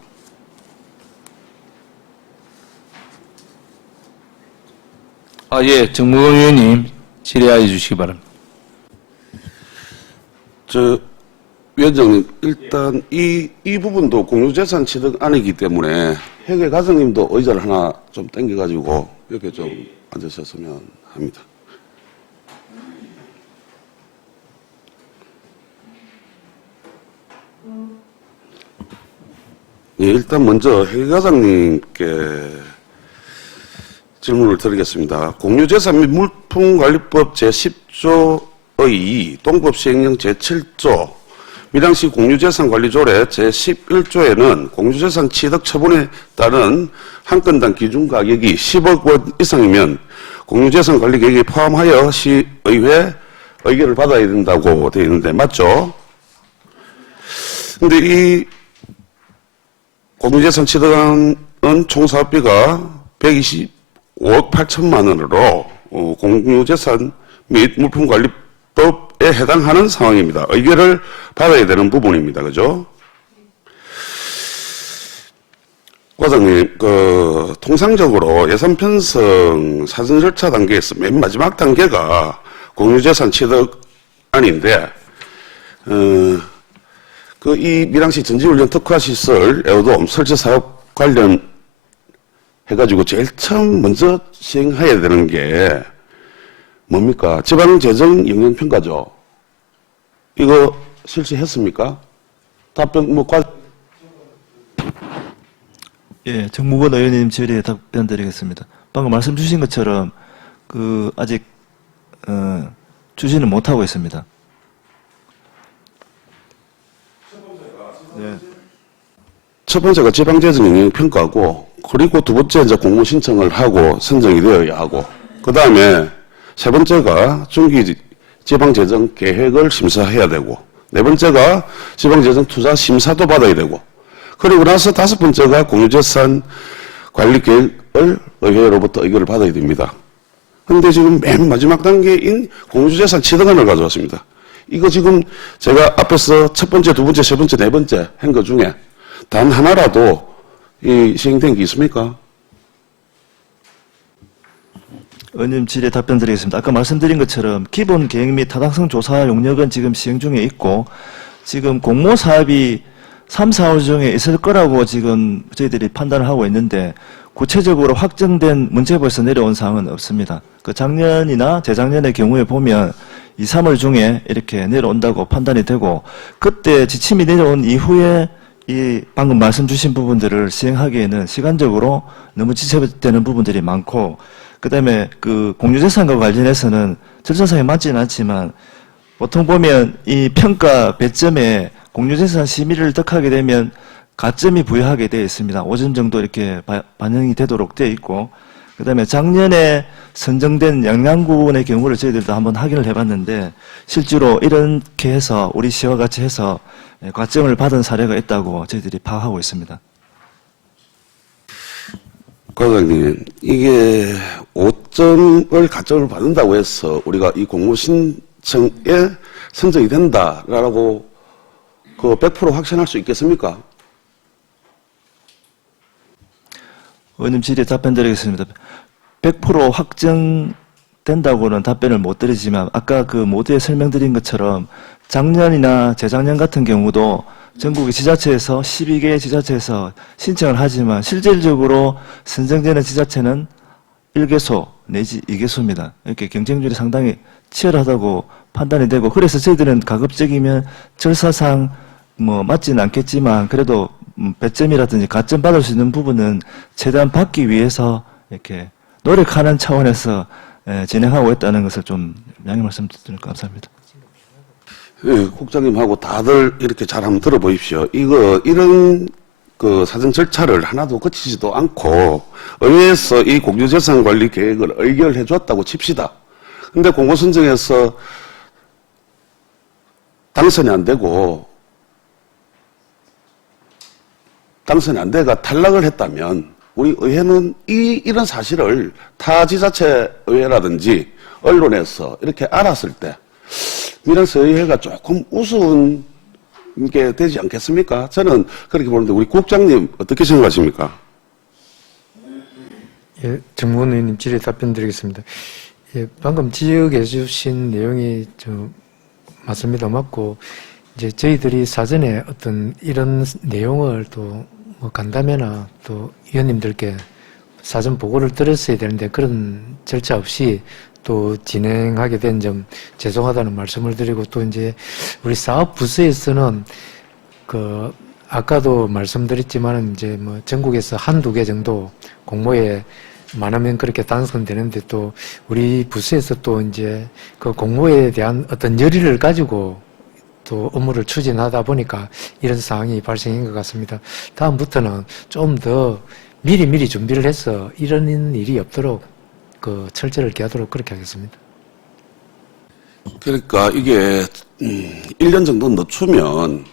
예, 정무근 위원님 질의하여 주시기 바랍니다. 위원장님, 일단 이 부분도 공유재산 취득 아니기 때문에 회계 과장님도 의자를 하나 좀 당겨가지고 이렇게 좀 앉으셨으면 합니다. 예, 일단 먼저 회계 과장님께 질문을 드리겠습니다. 공유재산 및 물품관리법 제10조의 2, 동법 시행령 제7조, 밀양시 공유재산관리조례 제11조에는 공유재산 취득 처분에 따른 한 건당 기준가격이 10억 원 이상이면 공유재산관리계획에 포함하여 시의회 의결을 받아야 된다고 되어 있는데 맞죠? 근데 이 공유재산 취득은 총 사업비가 125억 8천만 원으로 공유재산 및 물품관리법에 해당하는 상황입니다. 의결을 받아야 되는 부분입니다. 그죠? 과장님, 통상적으로 예산 편성 사전 절차 단계에서 맨 마지막 단계가 공유재산 취득안인데, 이 밀양시 전지훈련 특화시설 에어돔 설치 사업 관련 해가지고 제일 처음 먼저 시행해야 되는 게 뭡니까? 지방재정 영향평가죠. 이거 실시했습니까? 답변, 예, 정무권 의원님 질의에 답변 드리겠습니다. 방금 말씀 주신 것처럼, 아직, 추진을 못하고 있습니다. 네. 첫 번째가 지방재정 영향평가고, 그리고 두 번째 이제 공모 신청을 하고 선정이 되어야 하고, 그 다음에 세 번째가 중기 지방재정 계획을 심사해야 되고, 네 번째가 지방재정 투자 심사도 받아야 되고, 그리고 나서 다섯 번째가 공유재산 관리 계획을 의회로부터 의결을 받아야 됩니다. 그런데 지금 맨 마지막 단계인 공유재산 취득안을 가져왔습니다. 이거 지금 제가 앞에서 첫 번째, 두 번째, 세 번째, 네 번째 한 것 중에 단 하나라도 시행된 게 있습니까? 의원님 질의에 답변 드리겠습니다. 아까 말씀드린 것처럼 기본 계획 및 타당성 조사 용역은 지금 시행 중에 있고 지금 공모 사업이 3, 4월 중에 있을 거라고 지금 저희들이 판단을 하고 있는데 구체적으로 확정된 문체부에서 내려온 사항은 없습니다. 그 작년이나 재작년의 경우에 보면 2, 3월 중에 이렇게 내려온다고 판단이 되고 그때 지침이 내려온 이후에 이 방금 말씀 주신 부분들을 시행하기에는 시간적으로 너무 지체되는 부분들이 많고 그다음에 그 공유재산과 관련해서는 절차상에 맞지는 않지만 보통 보면 이 평가 배점에 공유재산 심의를 득하게 되면 가점이 부여하게 되어 있습니다. 5점 정도 이렇게 반영이 되도록 되어 있고 그다음에 작년에 선정된 양양군의 경우를 저희들도 한번 확인을 해봤는데 실제로 이렇게 해서 우리 시와 같이 해서 과점을 받은 사례가 있다고 저희들이 파악하고 있습니다. 과장님, 이게 5점을 가점을 받는다고 해서 우리가 이 공모 신청에 선정이 된다라고 그 100% 확신할 수 있겠습니까? 의원님 질의에 답변 드리겠습니다. 100% 확정된다고는 답변을 못 드리지만 아까 그 모두에 설명드린 것처럼 작년이나 재작년 같은 경우도 전국의 지자체에서 12개의 지자체에서 신청을 하지만 실질적으로 선정되는 지자체는 1개소 내지 2개소입니다. 이렇게 경쟁률이 상당히 치열하다고 판단이 되고 그래서 저희들은 가급적이면 절차상 뭐 맞지는 않겠지만 그래도 배점이라든지 가점 받을 수 있는 부분은 최대한 받기 위해서 이렇게 노력하는 차원에서 진행하고 있다는 것을 좀 양해 말씀드리니까 감사합니다. 예, 국장님하고 다들 이렇게 잘 한번 들어보십시오. 이런 그 사전 절차를 하나도 거치지도 않고 의회에서 이 공유재산 관리 계획을 의결해 줬다고 칩시다. 근데 공고 선정에서 당선이 안 되고 당선이 안 돼가 탈락을 했다면 우리 의회는 이런 사실을 타 지자체 의회라든지 언론에서 이렇게 알았을 때 밀양시의회가 조금 우스운 게 되지 않겠습니까? 저는 그렇게 보는데 우리 국장님 어떻게 생각하십니까? 예, 정무원 의원님 질의 답변 드리겠습니다. 예, 방금 지적해 주신 내용이 맞습니다. 맞고, 이제 저희들이 사전에 어떤 이런 내용을 또 뭐 간담회나 또 위원님들께 사전 보고를 드렸어야 되는데 그런 절차 없이 또 진행하게 된 점 죄송하다는 말씀을 드리고 또 이제 우리 사업 부서에서는 그 아까도 말씀드렸지만은 이제 뭐 전국에서 한두 개 정도 공모에 많으면 그렇게 당선되는데 또 우리 부서에서 또 이제 그 공모에 대한 어떤 열의를 가지고 또 업무를 추진하다 보니까 이런 상황이 발생한 것 같습니다. 다음부터는 좀 더 미리 준비를 해서 이런 일이 없도록 그 철저를 기하도록 그렇게 하겠습니다. 그러니까 이게 1년 정도 늦추면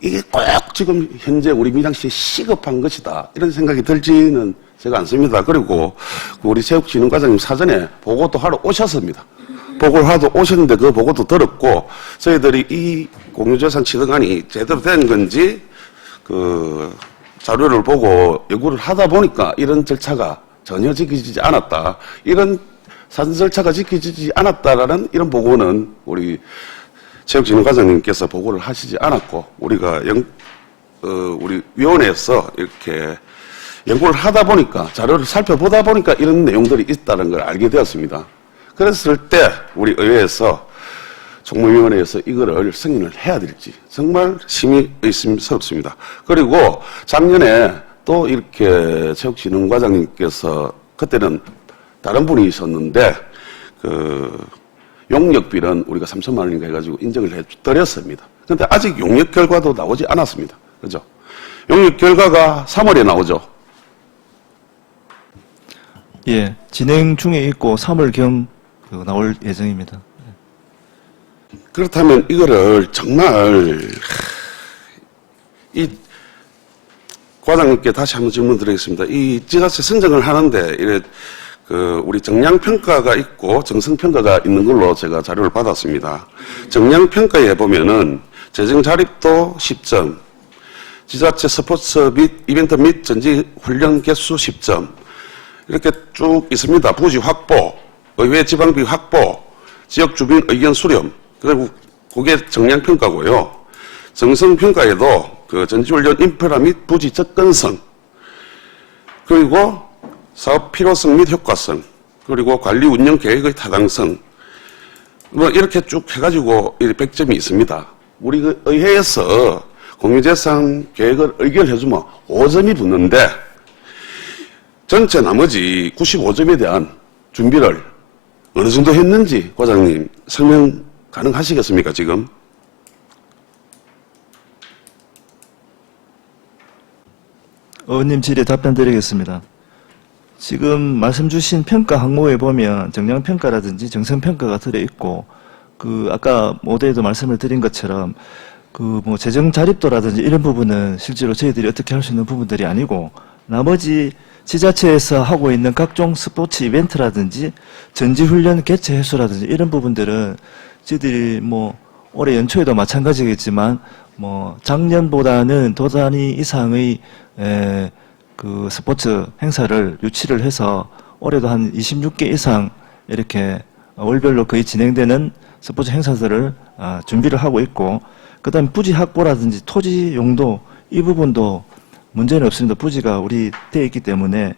이게 꼭 지금 현재 우리 밀양시에 시급한 것이다 이런 생각이 들지는 제가 않습니다. 그리고 우리 체육진흥과장님 사전에 보고도 하러 오셨습니다. 보고를 하러 오셨는데 그 보고도 들었고 저희들이 이 공유재산 취득안이 제대로 된 건지 그 자료를 보고 연구를 하다 보니까 이런 절차가 전혀 지켜지지 않았다. 이런 사전 절차가 지켜지지 않았다라는 이런 보고는 우리 체육진흥과장님께서 보고를 하시지 않았고 우리가 우리 위원회에서 이렇게 연구를 하다 보니까 자료를 살펴보다 보니까 이런 내용들이 있다는 걸 알게 되었습니다. 그랬을 때 우리 의회에서 종무위원회에서 이거를 승인을 해야 될지 정말 심히 의심스럽습니다. 그리고 작년에 또 이렇게 체육진흥과장님께서 그때는 다른 분이 있었는데 그 용역비는 우리가 3천만 원인가 해가지고 인정을 해드렸습니다. 그런데 아직 용역 결과도 나오지 않았습니다. 그죠? 용역 결과가 3월에 나오죠. 예, 진행 중에 있고 3월경 나올 예정입니다. 그렇다면 이거를 정말 이 과장님께 다시 한번 질문 드리겠습니다. 이 지자체 선정을 하는데 이래 우리 정량평가가 있고 정성평가가 있는 걸로 제가 자료를 받았습니다. 정량평가에 보면은 재정자립도 10점, 지자체 스포츠 및 이벤트 및 전지 훈련 개수 10점, 이렇게 쭉 있습니다. 부지 확보, 의회 지방비 확보, 지역 주민 의견 수렴, 그리고 그게 정량평가고요. 정성평가에도 그 전지훈련 인프라 및 부지 접근성, 그리고 사업 필요성 및 효과성, 그리고 관리 운영 계획의 타당성, 뭐 이렇게 쭉 해가지고 100점이 있습니다. 우리 그 의회에서 공유재산 계획을 의결해주면 5점이 붙는데 전체 나머지 95점에 대한 준비를 어느 정도 했는지 과장님 설명 가능하시겠습니까 지금? 의원님 질의에 답변 드리겠습니다. 지금 말씀 주신 평가 항목에 보면 정량평가라든지 정성평가가 들어있고, 그, 아까 모두에도 말씀을 드린 것처럼, 그, 뭐, 재정 자립도라든지 이런 부분은 실제로 저희들이 어떻게 할 수 있는 부분들이 아니고, 나머지 지자체에서 하고 있는 각종 스포츠 이벤트라든지, 전지훈련 개최 횟수라든지 이런 부분들은 저희들이 뭐, 올해 연초에도 마찬가지겠지만, 뭐, 작년보다는 도 단위 이상의 그 스포츠 행사를 유치를 해서 올해도 한 26개 이상 이렇게 월별로 거의 진행되는 스포츠 행사들을 준비를 하고 있고, 그다음에 부지 확보라든지 토지 용도 이 부분도 문제는 없습니다. 부지가 우리 돼 있기 때문에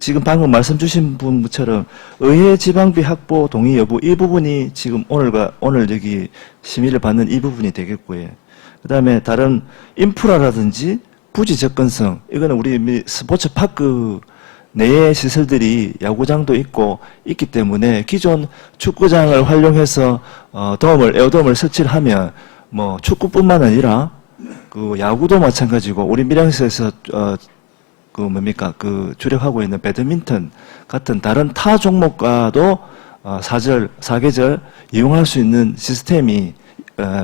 지금 방금 말씀 주신 분처럼 의회 지방비 확보 동의 여부 이 부분이 지금 오늘 여기 심의를 받는 이 부분이 되겠고요. 그다음에 다른 인프라라든지 부지 접근성, 이거는 우리 스포츠 파크 내의 시설들이 야구장도 있기 때문에 기존 축구장을 활용해서 에어돔을 설치를 하면 뭐 축구뿐만 아니라 그 야구도 마찬가지고 우리 밀양시에서 주력하고 있는 배드민턴 같은 다른 타 종목과도 사계절 이용할 수 있는 시스템이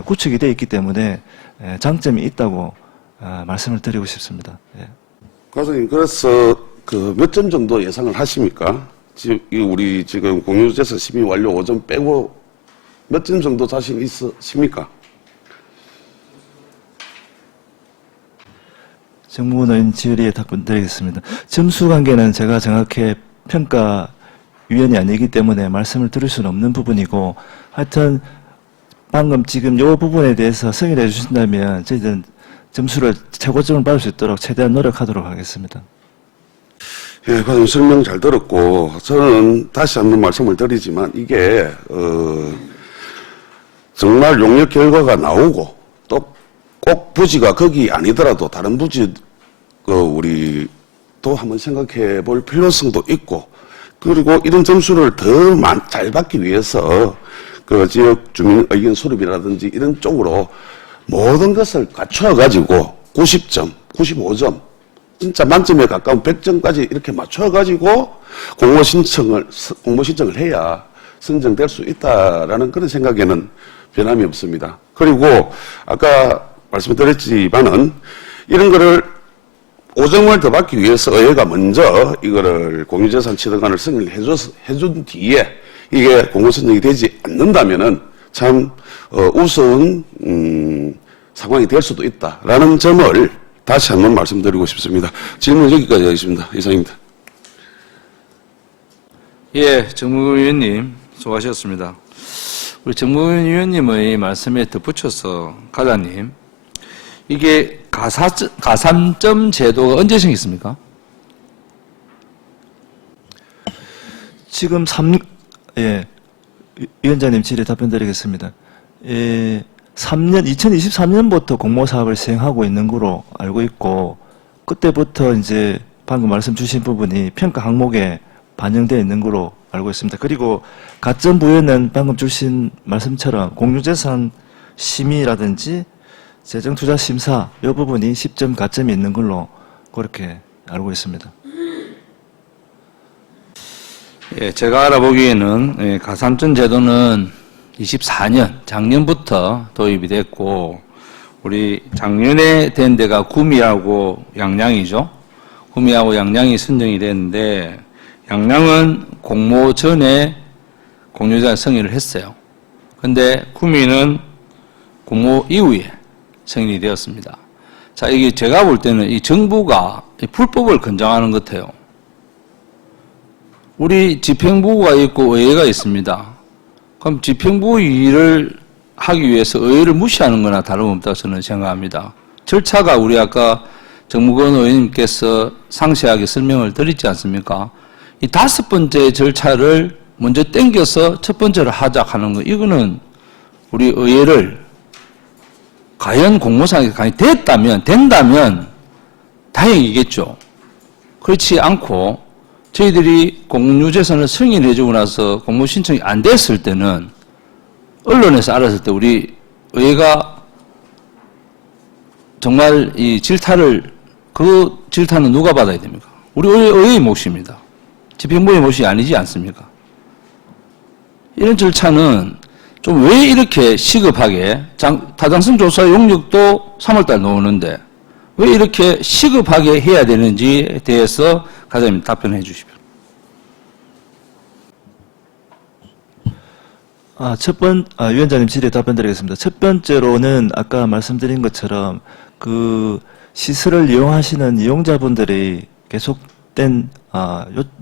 구축이 되어 있기 때문에 장점이 있다고 말씀을 드리고 싶습니다. 예. 과장님, 그래서 그 몇 점 정도 예상을 하십니까? 우리 지금 공유재산 심의 완료 5점 빼고 몇 점 정도 자신 있으십니까? 정무원 의원 질의에 답변 드리겠습니다. 점수 관계는 제가 정확히 평가위원이 아니기 때문에 말씀을 드릴 수는 없는 부분이고, 하여튼 방금 지금 이 부분에 대해서 승인해 주신다면 저희들은 점수를 최고점을 받을 수 있도록 최대한 노력하도록 하겠습니다. 예, 과장님 설명 잘 들었고, 저는 다시 한번 말씀을 드리지만, 이게, 정말 용역 결과가 나오고, 또 꼭 부지가 거기 아니더라도 다른 부지, 우리 또 한번 생각해 볼 필요성도 있고, 그리고 이런 점수를 더 잘 받기 위해서, 그 지역 주민 의견 수립이라든지 이런 쪽으로 모든 것을 갖춰가지고 90점, 95점, 진짜 만점에 가까운 100점까지 이렇게 맞춰가지고 공모 신청을 해야 선정될 수 있다라는 그런 생각에는 변함이 없습니다. 그리고 아까 말씀드렸지만은 이런 거를 5점을 더 받기 위해서 의회가 먼저 이거를 공유재산 취득안을 승인을 해준 뒤에 이게 공모 선정이 되지 않는다면은 참 우스운 상황이 될 수도 있다라는 점을 다시 한번 말씀드리고 싶습니다. 질문 여기까지 하겠습니다. 이상입니다. 예, 정무근 위원님 수고하셨습니다. 우리 정무근 위원님의 말씀에 덧붙여서 과장님, 이게 가산점 제도가 언제 생겼습니까? 지금 위원장님 질의 답변 드리겠습니다. 2023년부터 공모 사업을 시행하고 있는 거로 알고 있고, 그때부터 이제 방금 말씀 주신 부분이 평가 항목에 반영되어 있는 거로 알고 있습니다. 그리고 가점 부여는 방금 주신 말씀처럼 공유재산 심의라든지 재정투자 심사 이 부분이 10점 가점이 있는 걸로 그렇게 알고 있습니다. 예, 제가 알아보기에는 가산점 제도는 24년 작년부터 도입이 됐고, 우리 작년에 된 데가 구미하고 양양이죠. 구미하고 양양이 선정이 됐는데, 양양은 공모 전에 공유재산 승인을 했어요. 근데 구미는 공모 이후에 승인이 되었습니다. 자, 이게 제가 볼 때는 이 정부가 이 불법을 권장하는 것 같아요. 우리 집행부가 있고 의회가 있습니다. 그럼 집행부 일을 하기 위해서 의회를 무시하는 거나 다름없다고 저는 생각합니다. 절차가 우리 아까 정무건 의원님께서 상세하게 설명을 드리지 않습니까? 이 5번째 절차를 먼저 땡겨서 첫 번째로 하자 하는 거, 이거는 우리 의회를 과연 공무상이 된다면 다행이겠죠. 그렇지 않고 저희들이 공유재산을 승인해주고 나서 공모 신청이 안 됐을 때는 언론에서 알았을 때 우리 의회가 정말 이 질타를, 그 질타는 누가 받아야 됩니까? 우리 의회의 몫입니다. 집행부의 몫이 아니지 않습니까? 이런 절차는 좀 왜 이렇게 시급하게, 타당성 조사 용역도 3월달 나오는데 왜 이렇게 시급하게 해야 되는지에 대해서 과장님 답변해 주십시오. 위원장님 질의에 답변드리겠습니다. 첫 번째로는 아까 말씀드린 것처럼 그 시설을 이용하시는 이용자분들이 계속된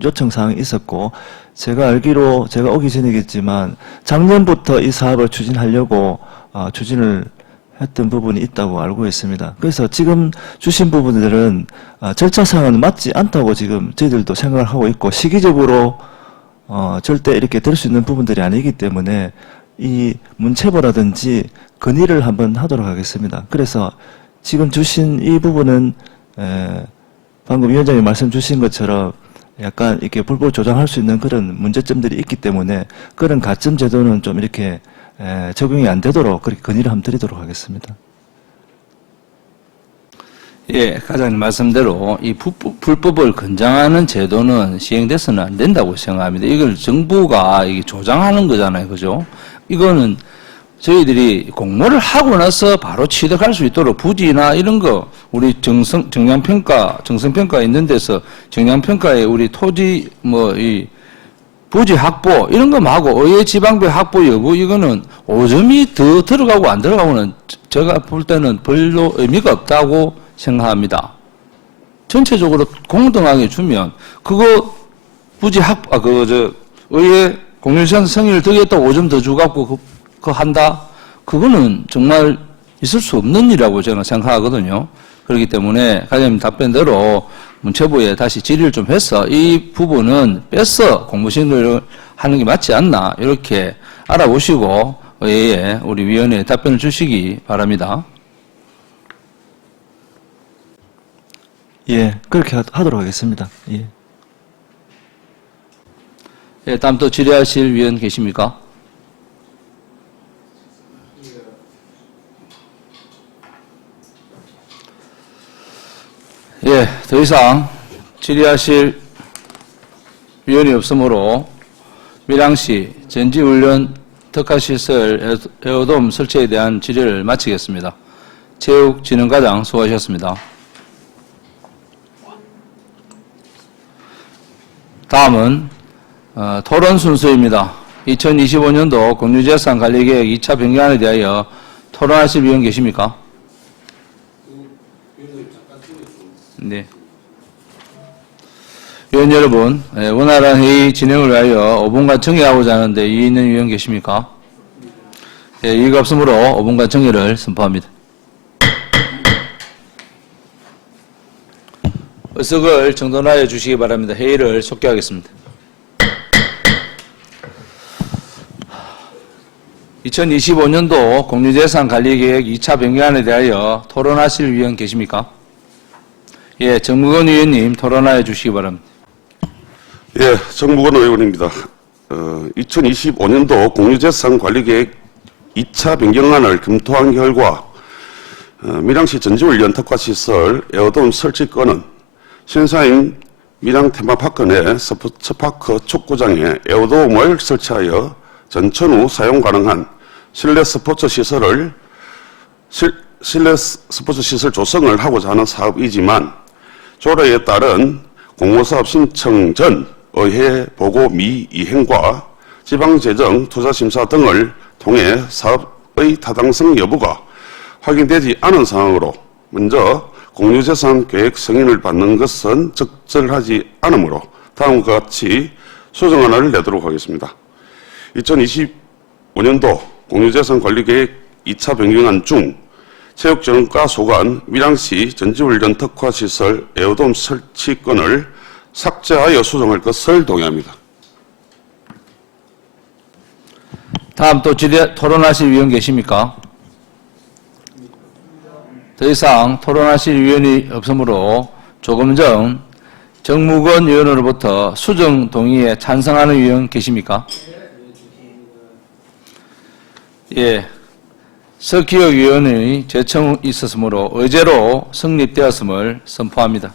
요청 사항이 있었고, 제가 알기로 제가 오기 전이겠지만 작년부터 이 사업을 추진하려고 추진을 했던 부분이 있다고 알고 있습니다. 그래서 지금 주신 부분들은 절차상은 맞지 않다고 지금 저희들도 생각을 하고 있고, 시기적으로 절대 이렇게 될 수 있는 부분들이 아니기 때문에 이 문체부라든지 건의를 한번 하도록 하겠습니다. 그래서 지금 주신 이 부분은 방금 위원장님 말씀 주신 것처럼 약간 이렇게 불법 조장할 수 있는 그런 문제점들이 있기 때문에 그런 가점 제도는 좀 이렇게 적용이 안 되도록 그렇게 건의를 한번 드리도록 하겠습니다. 예, 과장님 말씀대로 이 불법을 권장하는 제도는 시행돼서는 안 된다고 생각합니다. 이걸 정부가 이게 조장하는 거잖아요. 그죠? 이거는 저희들이 공모를 하고 나서 바로 취득할 수 있도록 부지나 이런 거, 우리 정성평가 있는 데서 정량평가에 우리 토지, 부지 확보, 이런 거 하고 의회 지방배 확보 여부, 이거는 5점이 더 들어가고 안 들어가고는 제가 볼 때는 별로 의미가 없다고 생각합니다. 전체적으로 공정하게 주면, 그거 부지 의회 공유재산 승인을 더 했다고 5점 더 주갖고 그거 한다? 그거는 정말 있을 수 없는 일이라고 저는 생각하거든요. 그렇기 때문에 과장님 답변대로 문체부에 다시 질의를 좀 해서 이 부분은 뺏어 공무신을 하는 게 맞지 않나, 이렇게 알아보시고 의회에 우리 위원회에 답변을 주시기 바랍니다. 예, 그렇게 하도록 하겠습니다. 예. 예, 다음 또 질의하실 위원 계십니까? 예, 더 이상 질의하실 위원이 없으므로 밀양시 전지훈련 특화시설 에어돔 설치에 대한 질의를 마치겠습니다. 체육진흥과장 수고하셨습니다. 다음은 토론 순서입니다. 2025년도 공유재산 관리계획 2차 변경안에 대하여 토론하실 위원 계십니까? 네. 위원 여러분, 원활한 회의 진행을 위하여 5분간 정의하고자 하는데 이의 있는 위원 계십니까? 예, 이의가 없으므로 5분간 정의를 선포합니다. 의석을 정돈하여 주시기 바랍니다. 회의를 속개하겠습니다. 2025년도 공유재산 관리계획 2차 변경안에 대하여 토론하실 위원 계십니까? 예, 정무건 의원님 토론하여 주시기 바랍니다. 예, 정무건 의원입니다. 2025년도 공유재산 관리계획 2차 변경안을 검토한 결과 밀양시 전지훈련 특화시설 에어돔 설치 건은 신사임 밀양 테마파크 내 스포츠파크 축구장에 에어돔을 설치하여 전천 후 사용 가능한 실내 스포츠 시설 조성을 하고자 하는 사업이지만 조례에 따른 공모사업 신청 전 의회 보고 미이행과 지방재정 투자심사 등을 통해 사업의 타당성 여부가 확인되지 않은 상황으로 먼저 공유재산 계획 승인을 받는 것은 적절하지 않으므로 다음과 같이 수정안을 내도록 하겠습니다. 2025년도 공유재산관리계획 2차 변경안 중 체육정과 소관 밀양시 전지훈련 특화시설 에어돔 설치권을 삭제하여 수정할 것을 동의합니다. 다음 또 토론하실 위원 계십니까? 더 이상 토론하실 위원이 없으므로 조금 전 정무건 위원으로부터 수정 동의에 찬성하는 위원 계십니까? 예. 서기혁 위원의 제청이 있었으므로 의제로 성립되었음을 선포합니다.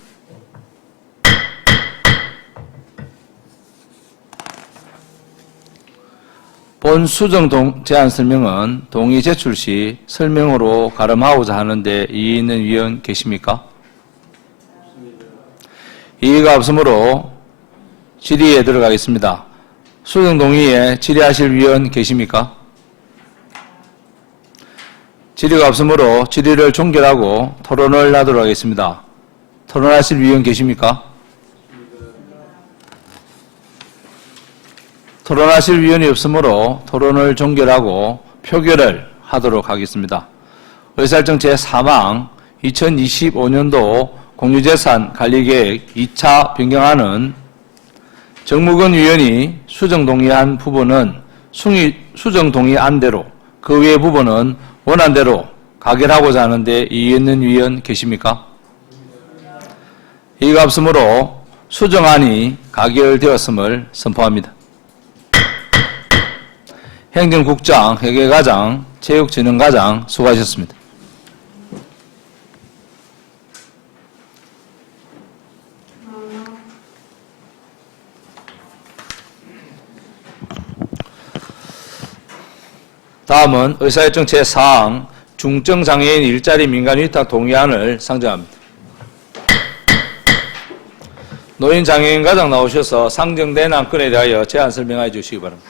본 수정 제안 설명은 동의 제출 시 설명으로 가름하고자 하는데 이의 있는 위원 계십니까? 이의가 없으므로 질의에 들어가겠습니다. 수정 동의에 질의하실 위원 계십니까? 질의가 없으므로 질의를 종결하고 토론을 하도록 하겠습니다. 토론하실 위원 계십니까? 토론하실 위원이 없으므로 토론을 종결하고 표결을 하도록 하겠습니다. 의사일정 제4항 2025년도 공유재산 관리계획 2차 변경안은 정무건 위원이 수정 동의한 부분은 수정 동의안대로 그 외의 부분은 원안대로 가결하고자 하는데 이의 있는 위원 계십니까? 이의가 없으므로 수정안이 가결되었음을 선포합니다. 행정국장, 회계과장, 체육진흥과장 수고하셨습니다. 다음은 의사일정 제4항 중증장애인 일자리 민간위탁 동의안을 상정합니다. 노인장애인 과장 나오셔서 상정된 안건에 대하여 제안 설명해 주시기 바랍니다.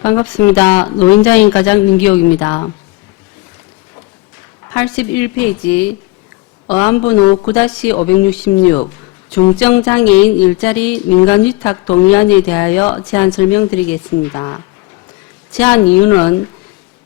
반갑습니다. 노인장애인 과장 민기옥입니다. 81페이지 어안번호 9-566 중증장애인 일자리 민간위탁 동의안에 대하여 제안 설명드리겠습니다. 제안 이유는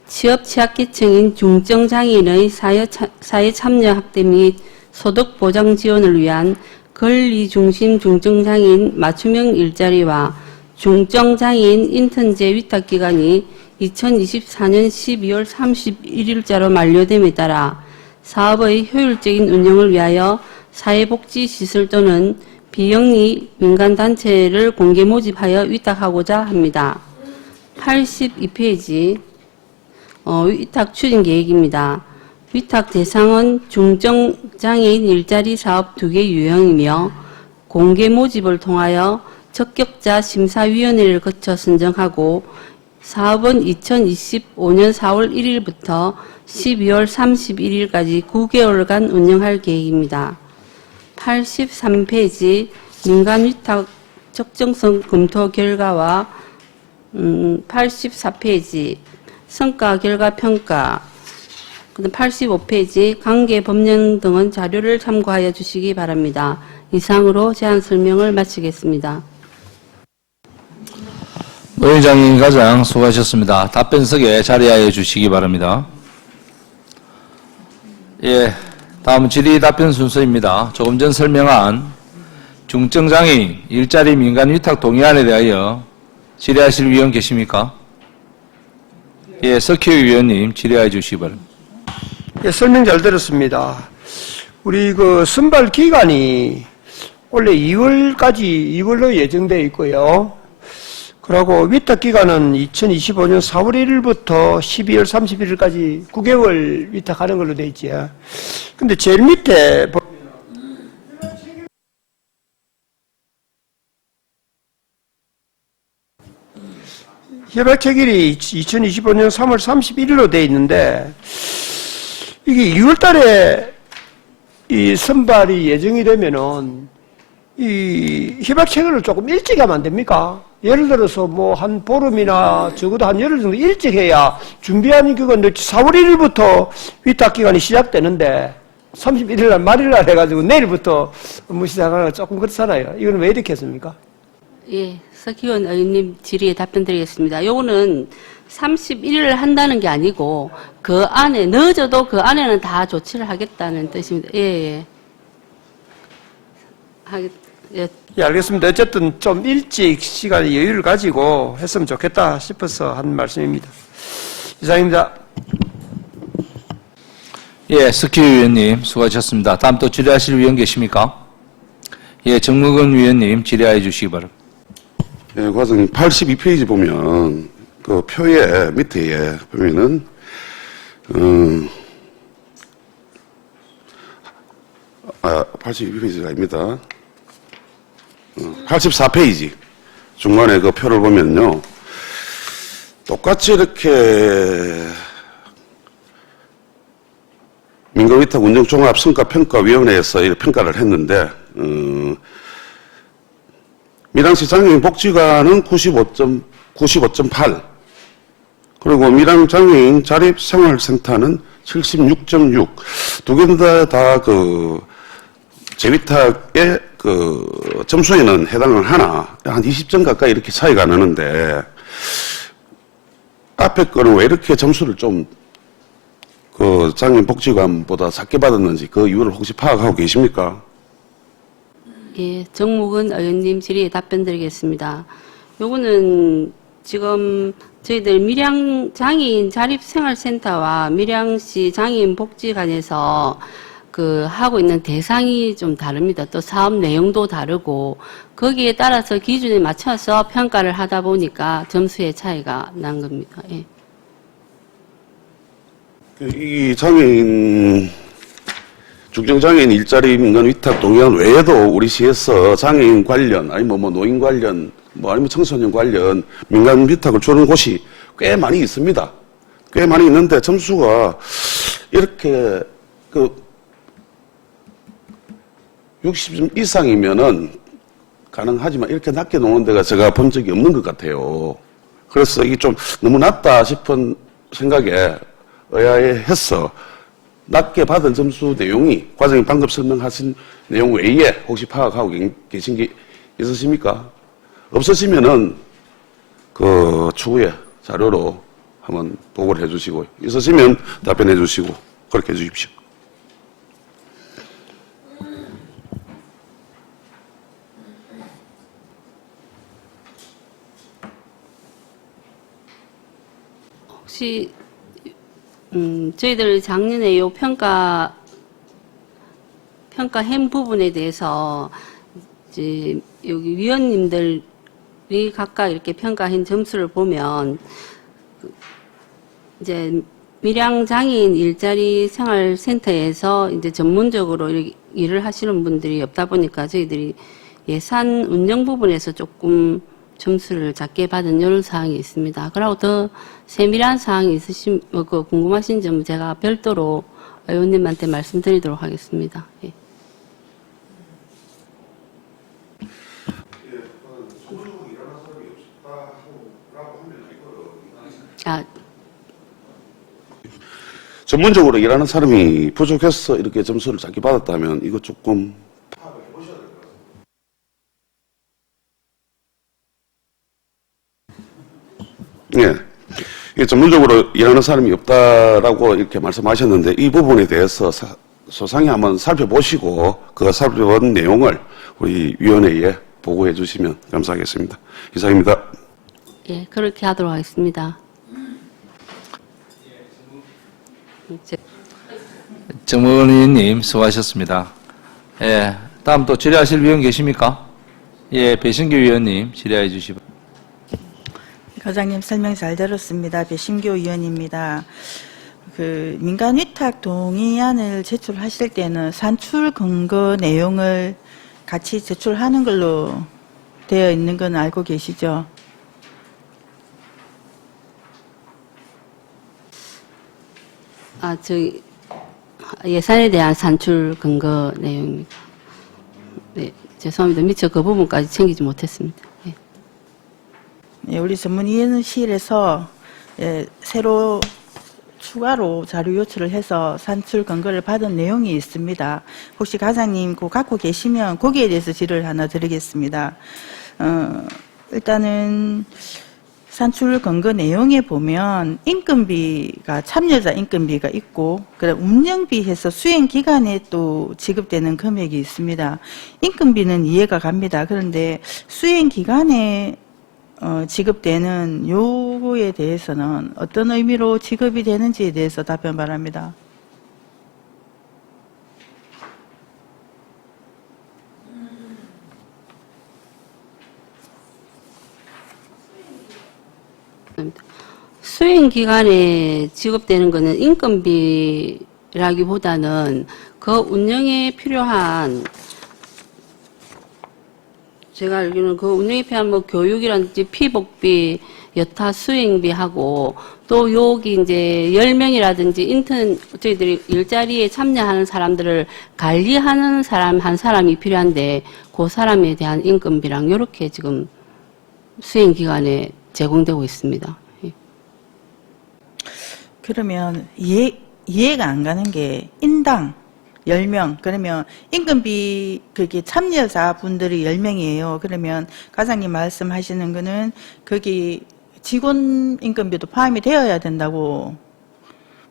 취업 취약계층인 중증장애인의 사회 참여 확대 및 소득 보장 지원을 위한 권리중심 중증장애인 맞춤형 일자리와 중증장애인 인턴제 위탁기간이 2024년 12월 31일자로 만료됨에 따라 사업의 효율적인 운영을 위하여 사회복지시설 또는 비영리 민간단체를 공개 모집하여 위탁하고자 합니다. 82페이지 위탁 추진 계획입니다. 위탁 대상은 중증장애인 일자리 사업 2개 유형이며 공개 모집을 통하여 적격자 심사위원회를 거쳐 선정하고 사업은 2025년 4월 1일부터 12월 31일까지 9개월간 운영할 계획입니다. 83페이지 민간위탁 적정성 검토 결과와 84페이지 성과 결과 평가 85페이지 관계 법령 등은 자료를 참고하여 주시기 바랍니다. 이상으로 제안 설명을 마치겠습니다. 노인장애인 과장 수고하셨습니다. 답변석에 자리하여 주시기 바랍니다. 예, 다음은 질의 답변 순서입니다. 조금 전 설명한 중증장애인 일자리 민간 위탁 동의안에 대하여 질의하실 위원 계십니까? 예, 석희우 위원님 질의해 주시기 바랍니다. 예, 설명 잘 들었습니다. 우리 그 선발 기간이 원래 2월로 예정되어 있고요. 그리고 위탁 기간은 2025년 4월 1일부터 12월 31일까지 9개월 위탁하는 걸로 되어 있죠. 근데 제일 밑에 협약 체결이 2025년 3월 31일로 되어 있는데 이게 2월 달에 이 선발이 예정이 되면은 이 협약 체결을 조금 일찍 하면 안 됩니까? 예를 들어서 뭐 한 보름이나 적어도 한 열흘 정도 일찍 해야 준비하는 기간 4월 1일부터 위탁 기간이 시작되는데 31일 날 말일 날 해가지고 내일부터 업무 시작하는 조금 그렇잖아요. 이거는 왜 이렇게 했습니까? 예, 석희원 의원님 질의에 답변드리겠습니다. 요거는 31일을 한다는 게 아니고 그 안에 늦어도 그 안에는 다 조치를 하겠다는 뜻입니다. 예, 예. 예. 예, 알겠습니다. 어쨌든 좀 일찍 시간의 여유를 가지고 했으면 좋겠다 싶어서 한 말씀입니다. 이상입니다. 예, 스키 위원님 수고하셨습니다. 다음 또 질의하실 위원 계십니까? 예, 정무근 위원님 질의해 주시기 바랍니다. 예, 과장님 82페이지 보면 그 표의 밑에 보면은 82페이지가 아닙니다. 84페이지 중간에 그 표를 보면요. 똑같이 이렇게 민간위탁 운영종합성과평가위원회에서 이렇게 평가를 했는데 밀양시 장애인 복지관은 95.8 그리고 밀양 장애인 자립생활센터는 76.6 두 개 다 그 재위탁의 그 점수에는 해당을 하나 한 20점 가까이 이렇게 차이가 나는데 앞에 거는 왜 이렇게 점수를 좀 그 장애인 복지관보다 작게 받았는지 그 이유를 혹시 파악하고 계십니까? 예, 정무근 의원님 질의에 답변드리겠습니다. 요거는 지금 저희들 밀양 장애인 자립생활센터와 밀양시 장애인 복지관에서 그 하고 있는 대상이 좀 다릅니다. 또 사업 내용도 다르고 거기에 따라서 기준에 맞춰서 평가를 하다 보니까 점수의 차이가 난 겁니다. 예. 이 장애인 중증장애인 일자리 민간 위탁 동의안 외에도 우리 시에서 장애인 관련 아니면 뭐 노인 관련 뭐 아니면 청소년 관련 민간 위탁을 주는 곳이 꽤 많이 있습니다. 꽤 많이 있는데 점수가 이렇게 그 60점 이상이면은 가능하지만 이렇게 낮게 놓는 데가 제가 본 적이 없는 것 같아요. 그래서 이게 좀 너무 낮다 싶은 생각에 의아해서 낮게 받은 점수 내용이 과장님 방금 설명하신 내용 외에 혹시 파악하고 계신 게 있으십니까? 없으시면은 그 추후에 자료로 한번 보고를 해주시고 있으시면 답변해 주시고 그렇게 해주십시오. 혹시 저희들 작년에 요 평가한 부분에 대해서 이제 여기 위원님들이 각각 이렇게 평가한 점수를 보면 이제 밀양 장애인 일자리 생활센터에서 이제 전문적으로 일을 하시는 분들이 없다 보니까 저희들이 예산 운영 부분에서 조금 점수를 작게 받은 이런 사항이 있습니다. 그리고 더 세밀한 사항이 있으신, 궁금하신 점은 제가 별도로 의원님한테 말씀드리도록 하겠습니다. 예. 전문적으로 일하는 사람이 부족해서 이렇게 점수를 작게 받았다면 이거 조금 예. 이게 전문적으로 일하는 사람이 없다라고 이렇게 말씀하셨는데 이 부분에 대해서 소상히 한번 살펴보시고 그 살펴본 내용을 우리 위원회에 보고해 주시면 감사하겠습니다. 이상입니다. 예, 그렇게 하도록 하겠습니다. 정무근 위원님 수고하셨습니다. 예, 다음 또 질의하실 위원 계십니까? 예, 배신규 위원님 질의해 주시기 바랍니다. 과장님 설명 잘 들었습니다. 배신교 위원입니다. 그 민간 위탁 동의안을 제출하실 때는 산출 근거 내용을 같이 제출하는 걸로 되어 있는 건 알고 계시죠? 예산에 대한 산출 근거 내용입니다. 네. 죄송합니다. 미처 그 부분까지 챙기지 못했습니다. 예. 예, 우리 전문위원실에서 새로 추가로 자료 요청을 해서 산출 근거를 받은 내용이 있습니다. 혹시 과장님 그거 갖고 계시면 거기에 대해서 질의를 하나 드리겠습니다. 일단은 산출 근거 내용에 보면 인건비가 참여자 인건비가 있고 그다음 운영비 해서 수행 기간에 또 지급되는 금액이 있습니다. 인건비는 이해가 갑니다. 그런데 수행 기간에 지급되는 요거에 대해서는 어떤 의미로 지급이 되는지에 대해서 답변 바랍니다. 수행 기간에 지급되는 것은 인건비라기보다는 그 운영에 필요한 제가 알기로는 그 운영에 필요한 뭐 교육이라든지 피복비, 여타 수행비하고 또 여기 이제 10명이라든지 저희들이 일자리에 참여하는 사람들을 관리하는 사람 한 사람이 필요한데 그 사람에 대한 인건비랑 이렇게 지금 수행 기간에 제공되고 있습니다. 예. 그러면 이해가 안 가는 게 인당 10명 그러면 인건비 그게 참여자분들이 10명이에요. 그러면 과장님 말씀하시는 거는 거기 직원 인건비도 포함이 되어야 된다고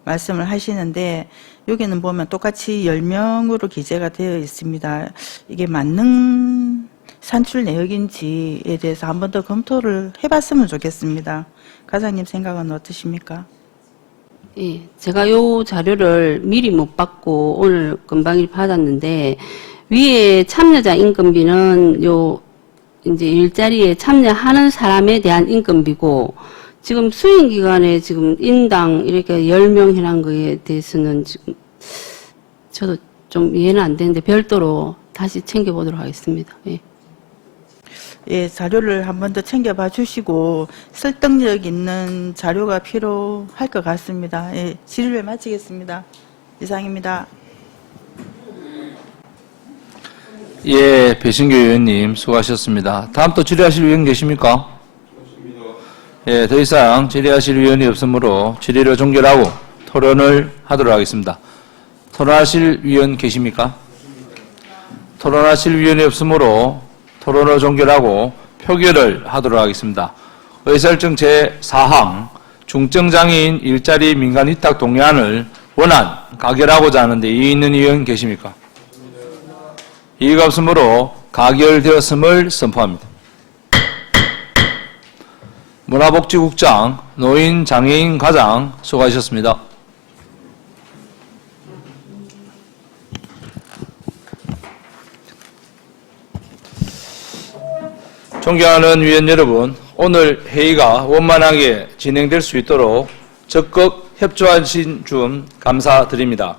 말씀을 하시는데 여기는 보면 똑같이 10명으로 기재가 되어 있습니다. 이게 맞는 산출 내역인지에 대해서 한 번 더 검토를 해봤으면 좋겠습니다. 과장님 생각은 어떠십니까? 예, 제가 요 자료를 미리 못 받고 오늘 금방 받았는데 위에 참여자 인건비는 요 이제 일자리에 참여하는 사람에 대한 인건비고 지금 수행 기간에 지금 인당 이렇게 10명이라는 거에 대해서는 지금 저도 좀 이해는 안 되는데 별도로 다시 챙겨보도록 하겠습니다. 예. 예, 자료를 한 번 더 챙겨봐 주시고 설득력 있는 자료가 필요할 것 같습니다. 예, 질의를 마치겠습니다. 이상입니다. 예, 배신교 의원님 수고하셨습니다. 다음 또 질의하실 의원 계십니까? 예, 더 이상 질의하실 의원이 없으므로 질의를 종결하고 토론을 하도록 하겠습니다. 토론하실 의원 계십니까? 토론하실 의원이 없으므로 토론을 종결하고 표결을 하도록 하겠습니다. 의사일정 제4항 중증장애인 일자리 민간 위탁 동의안을 원안 가결하고자 하는데 이의 있는 의원 계십니까? 이의가 없으므로 가결되었음을 선포합니다. 문화복지국장 노인장애인 과장 수고하셨습니다. 존경하는 위원 여러분, 오늘 회의가 원만하게 진행될 수 있도록 적극 협조하신 점 감사드립니다.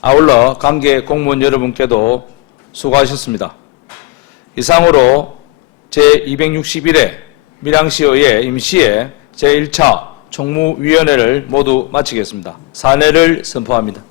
아울러 관계 공무원 여러분께도 수고하셨습니다. 이상으로 제261회 밀양시의회 임시회 제1차 총무위원회를 모두 마치겠습니다. 사내를 선포합니다.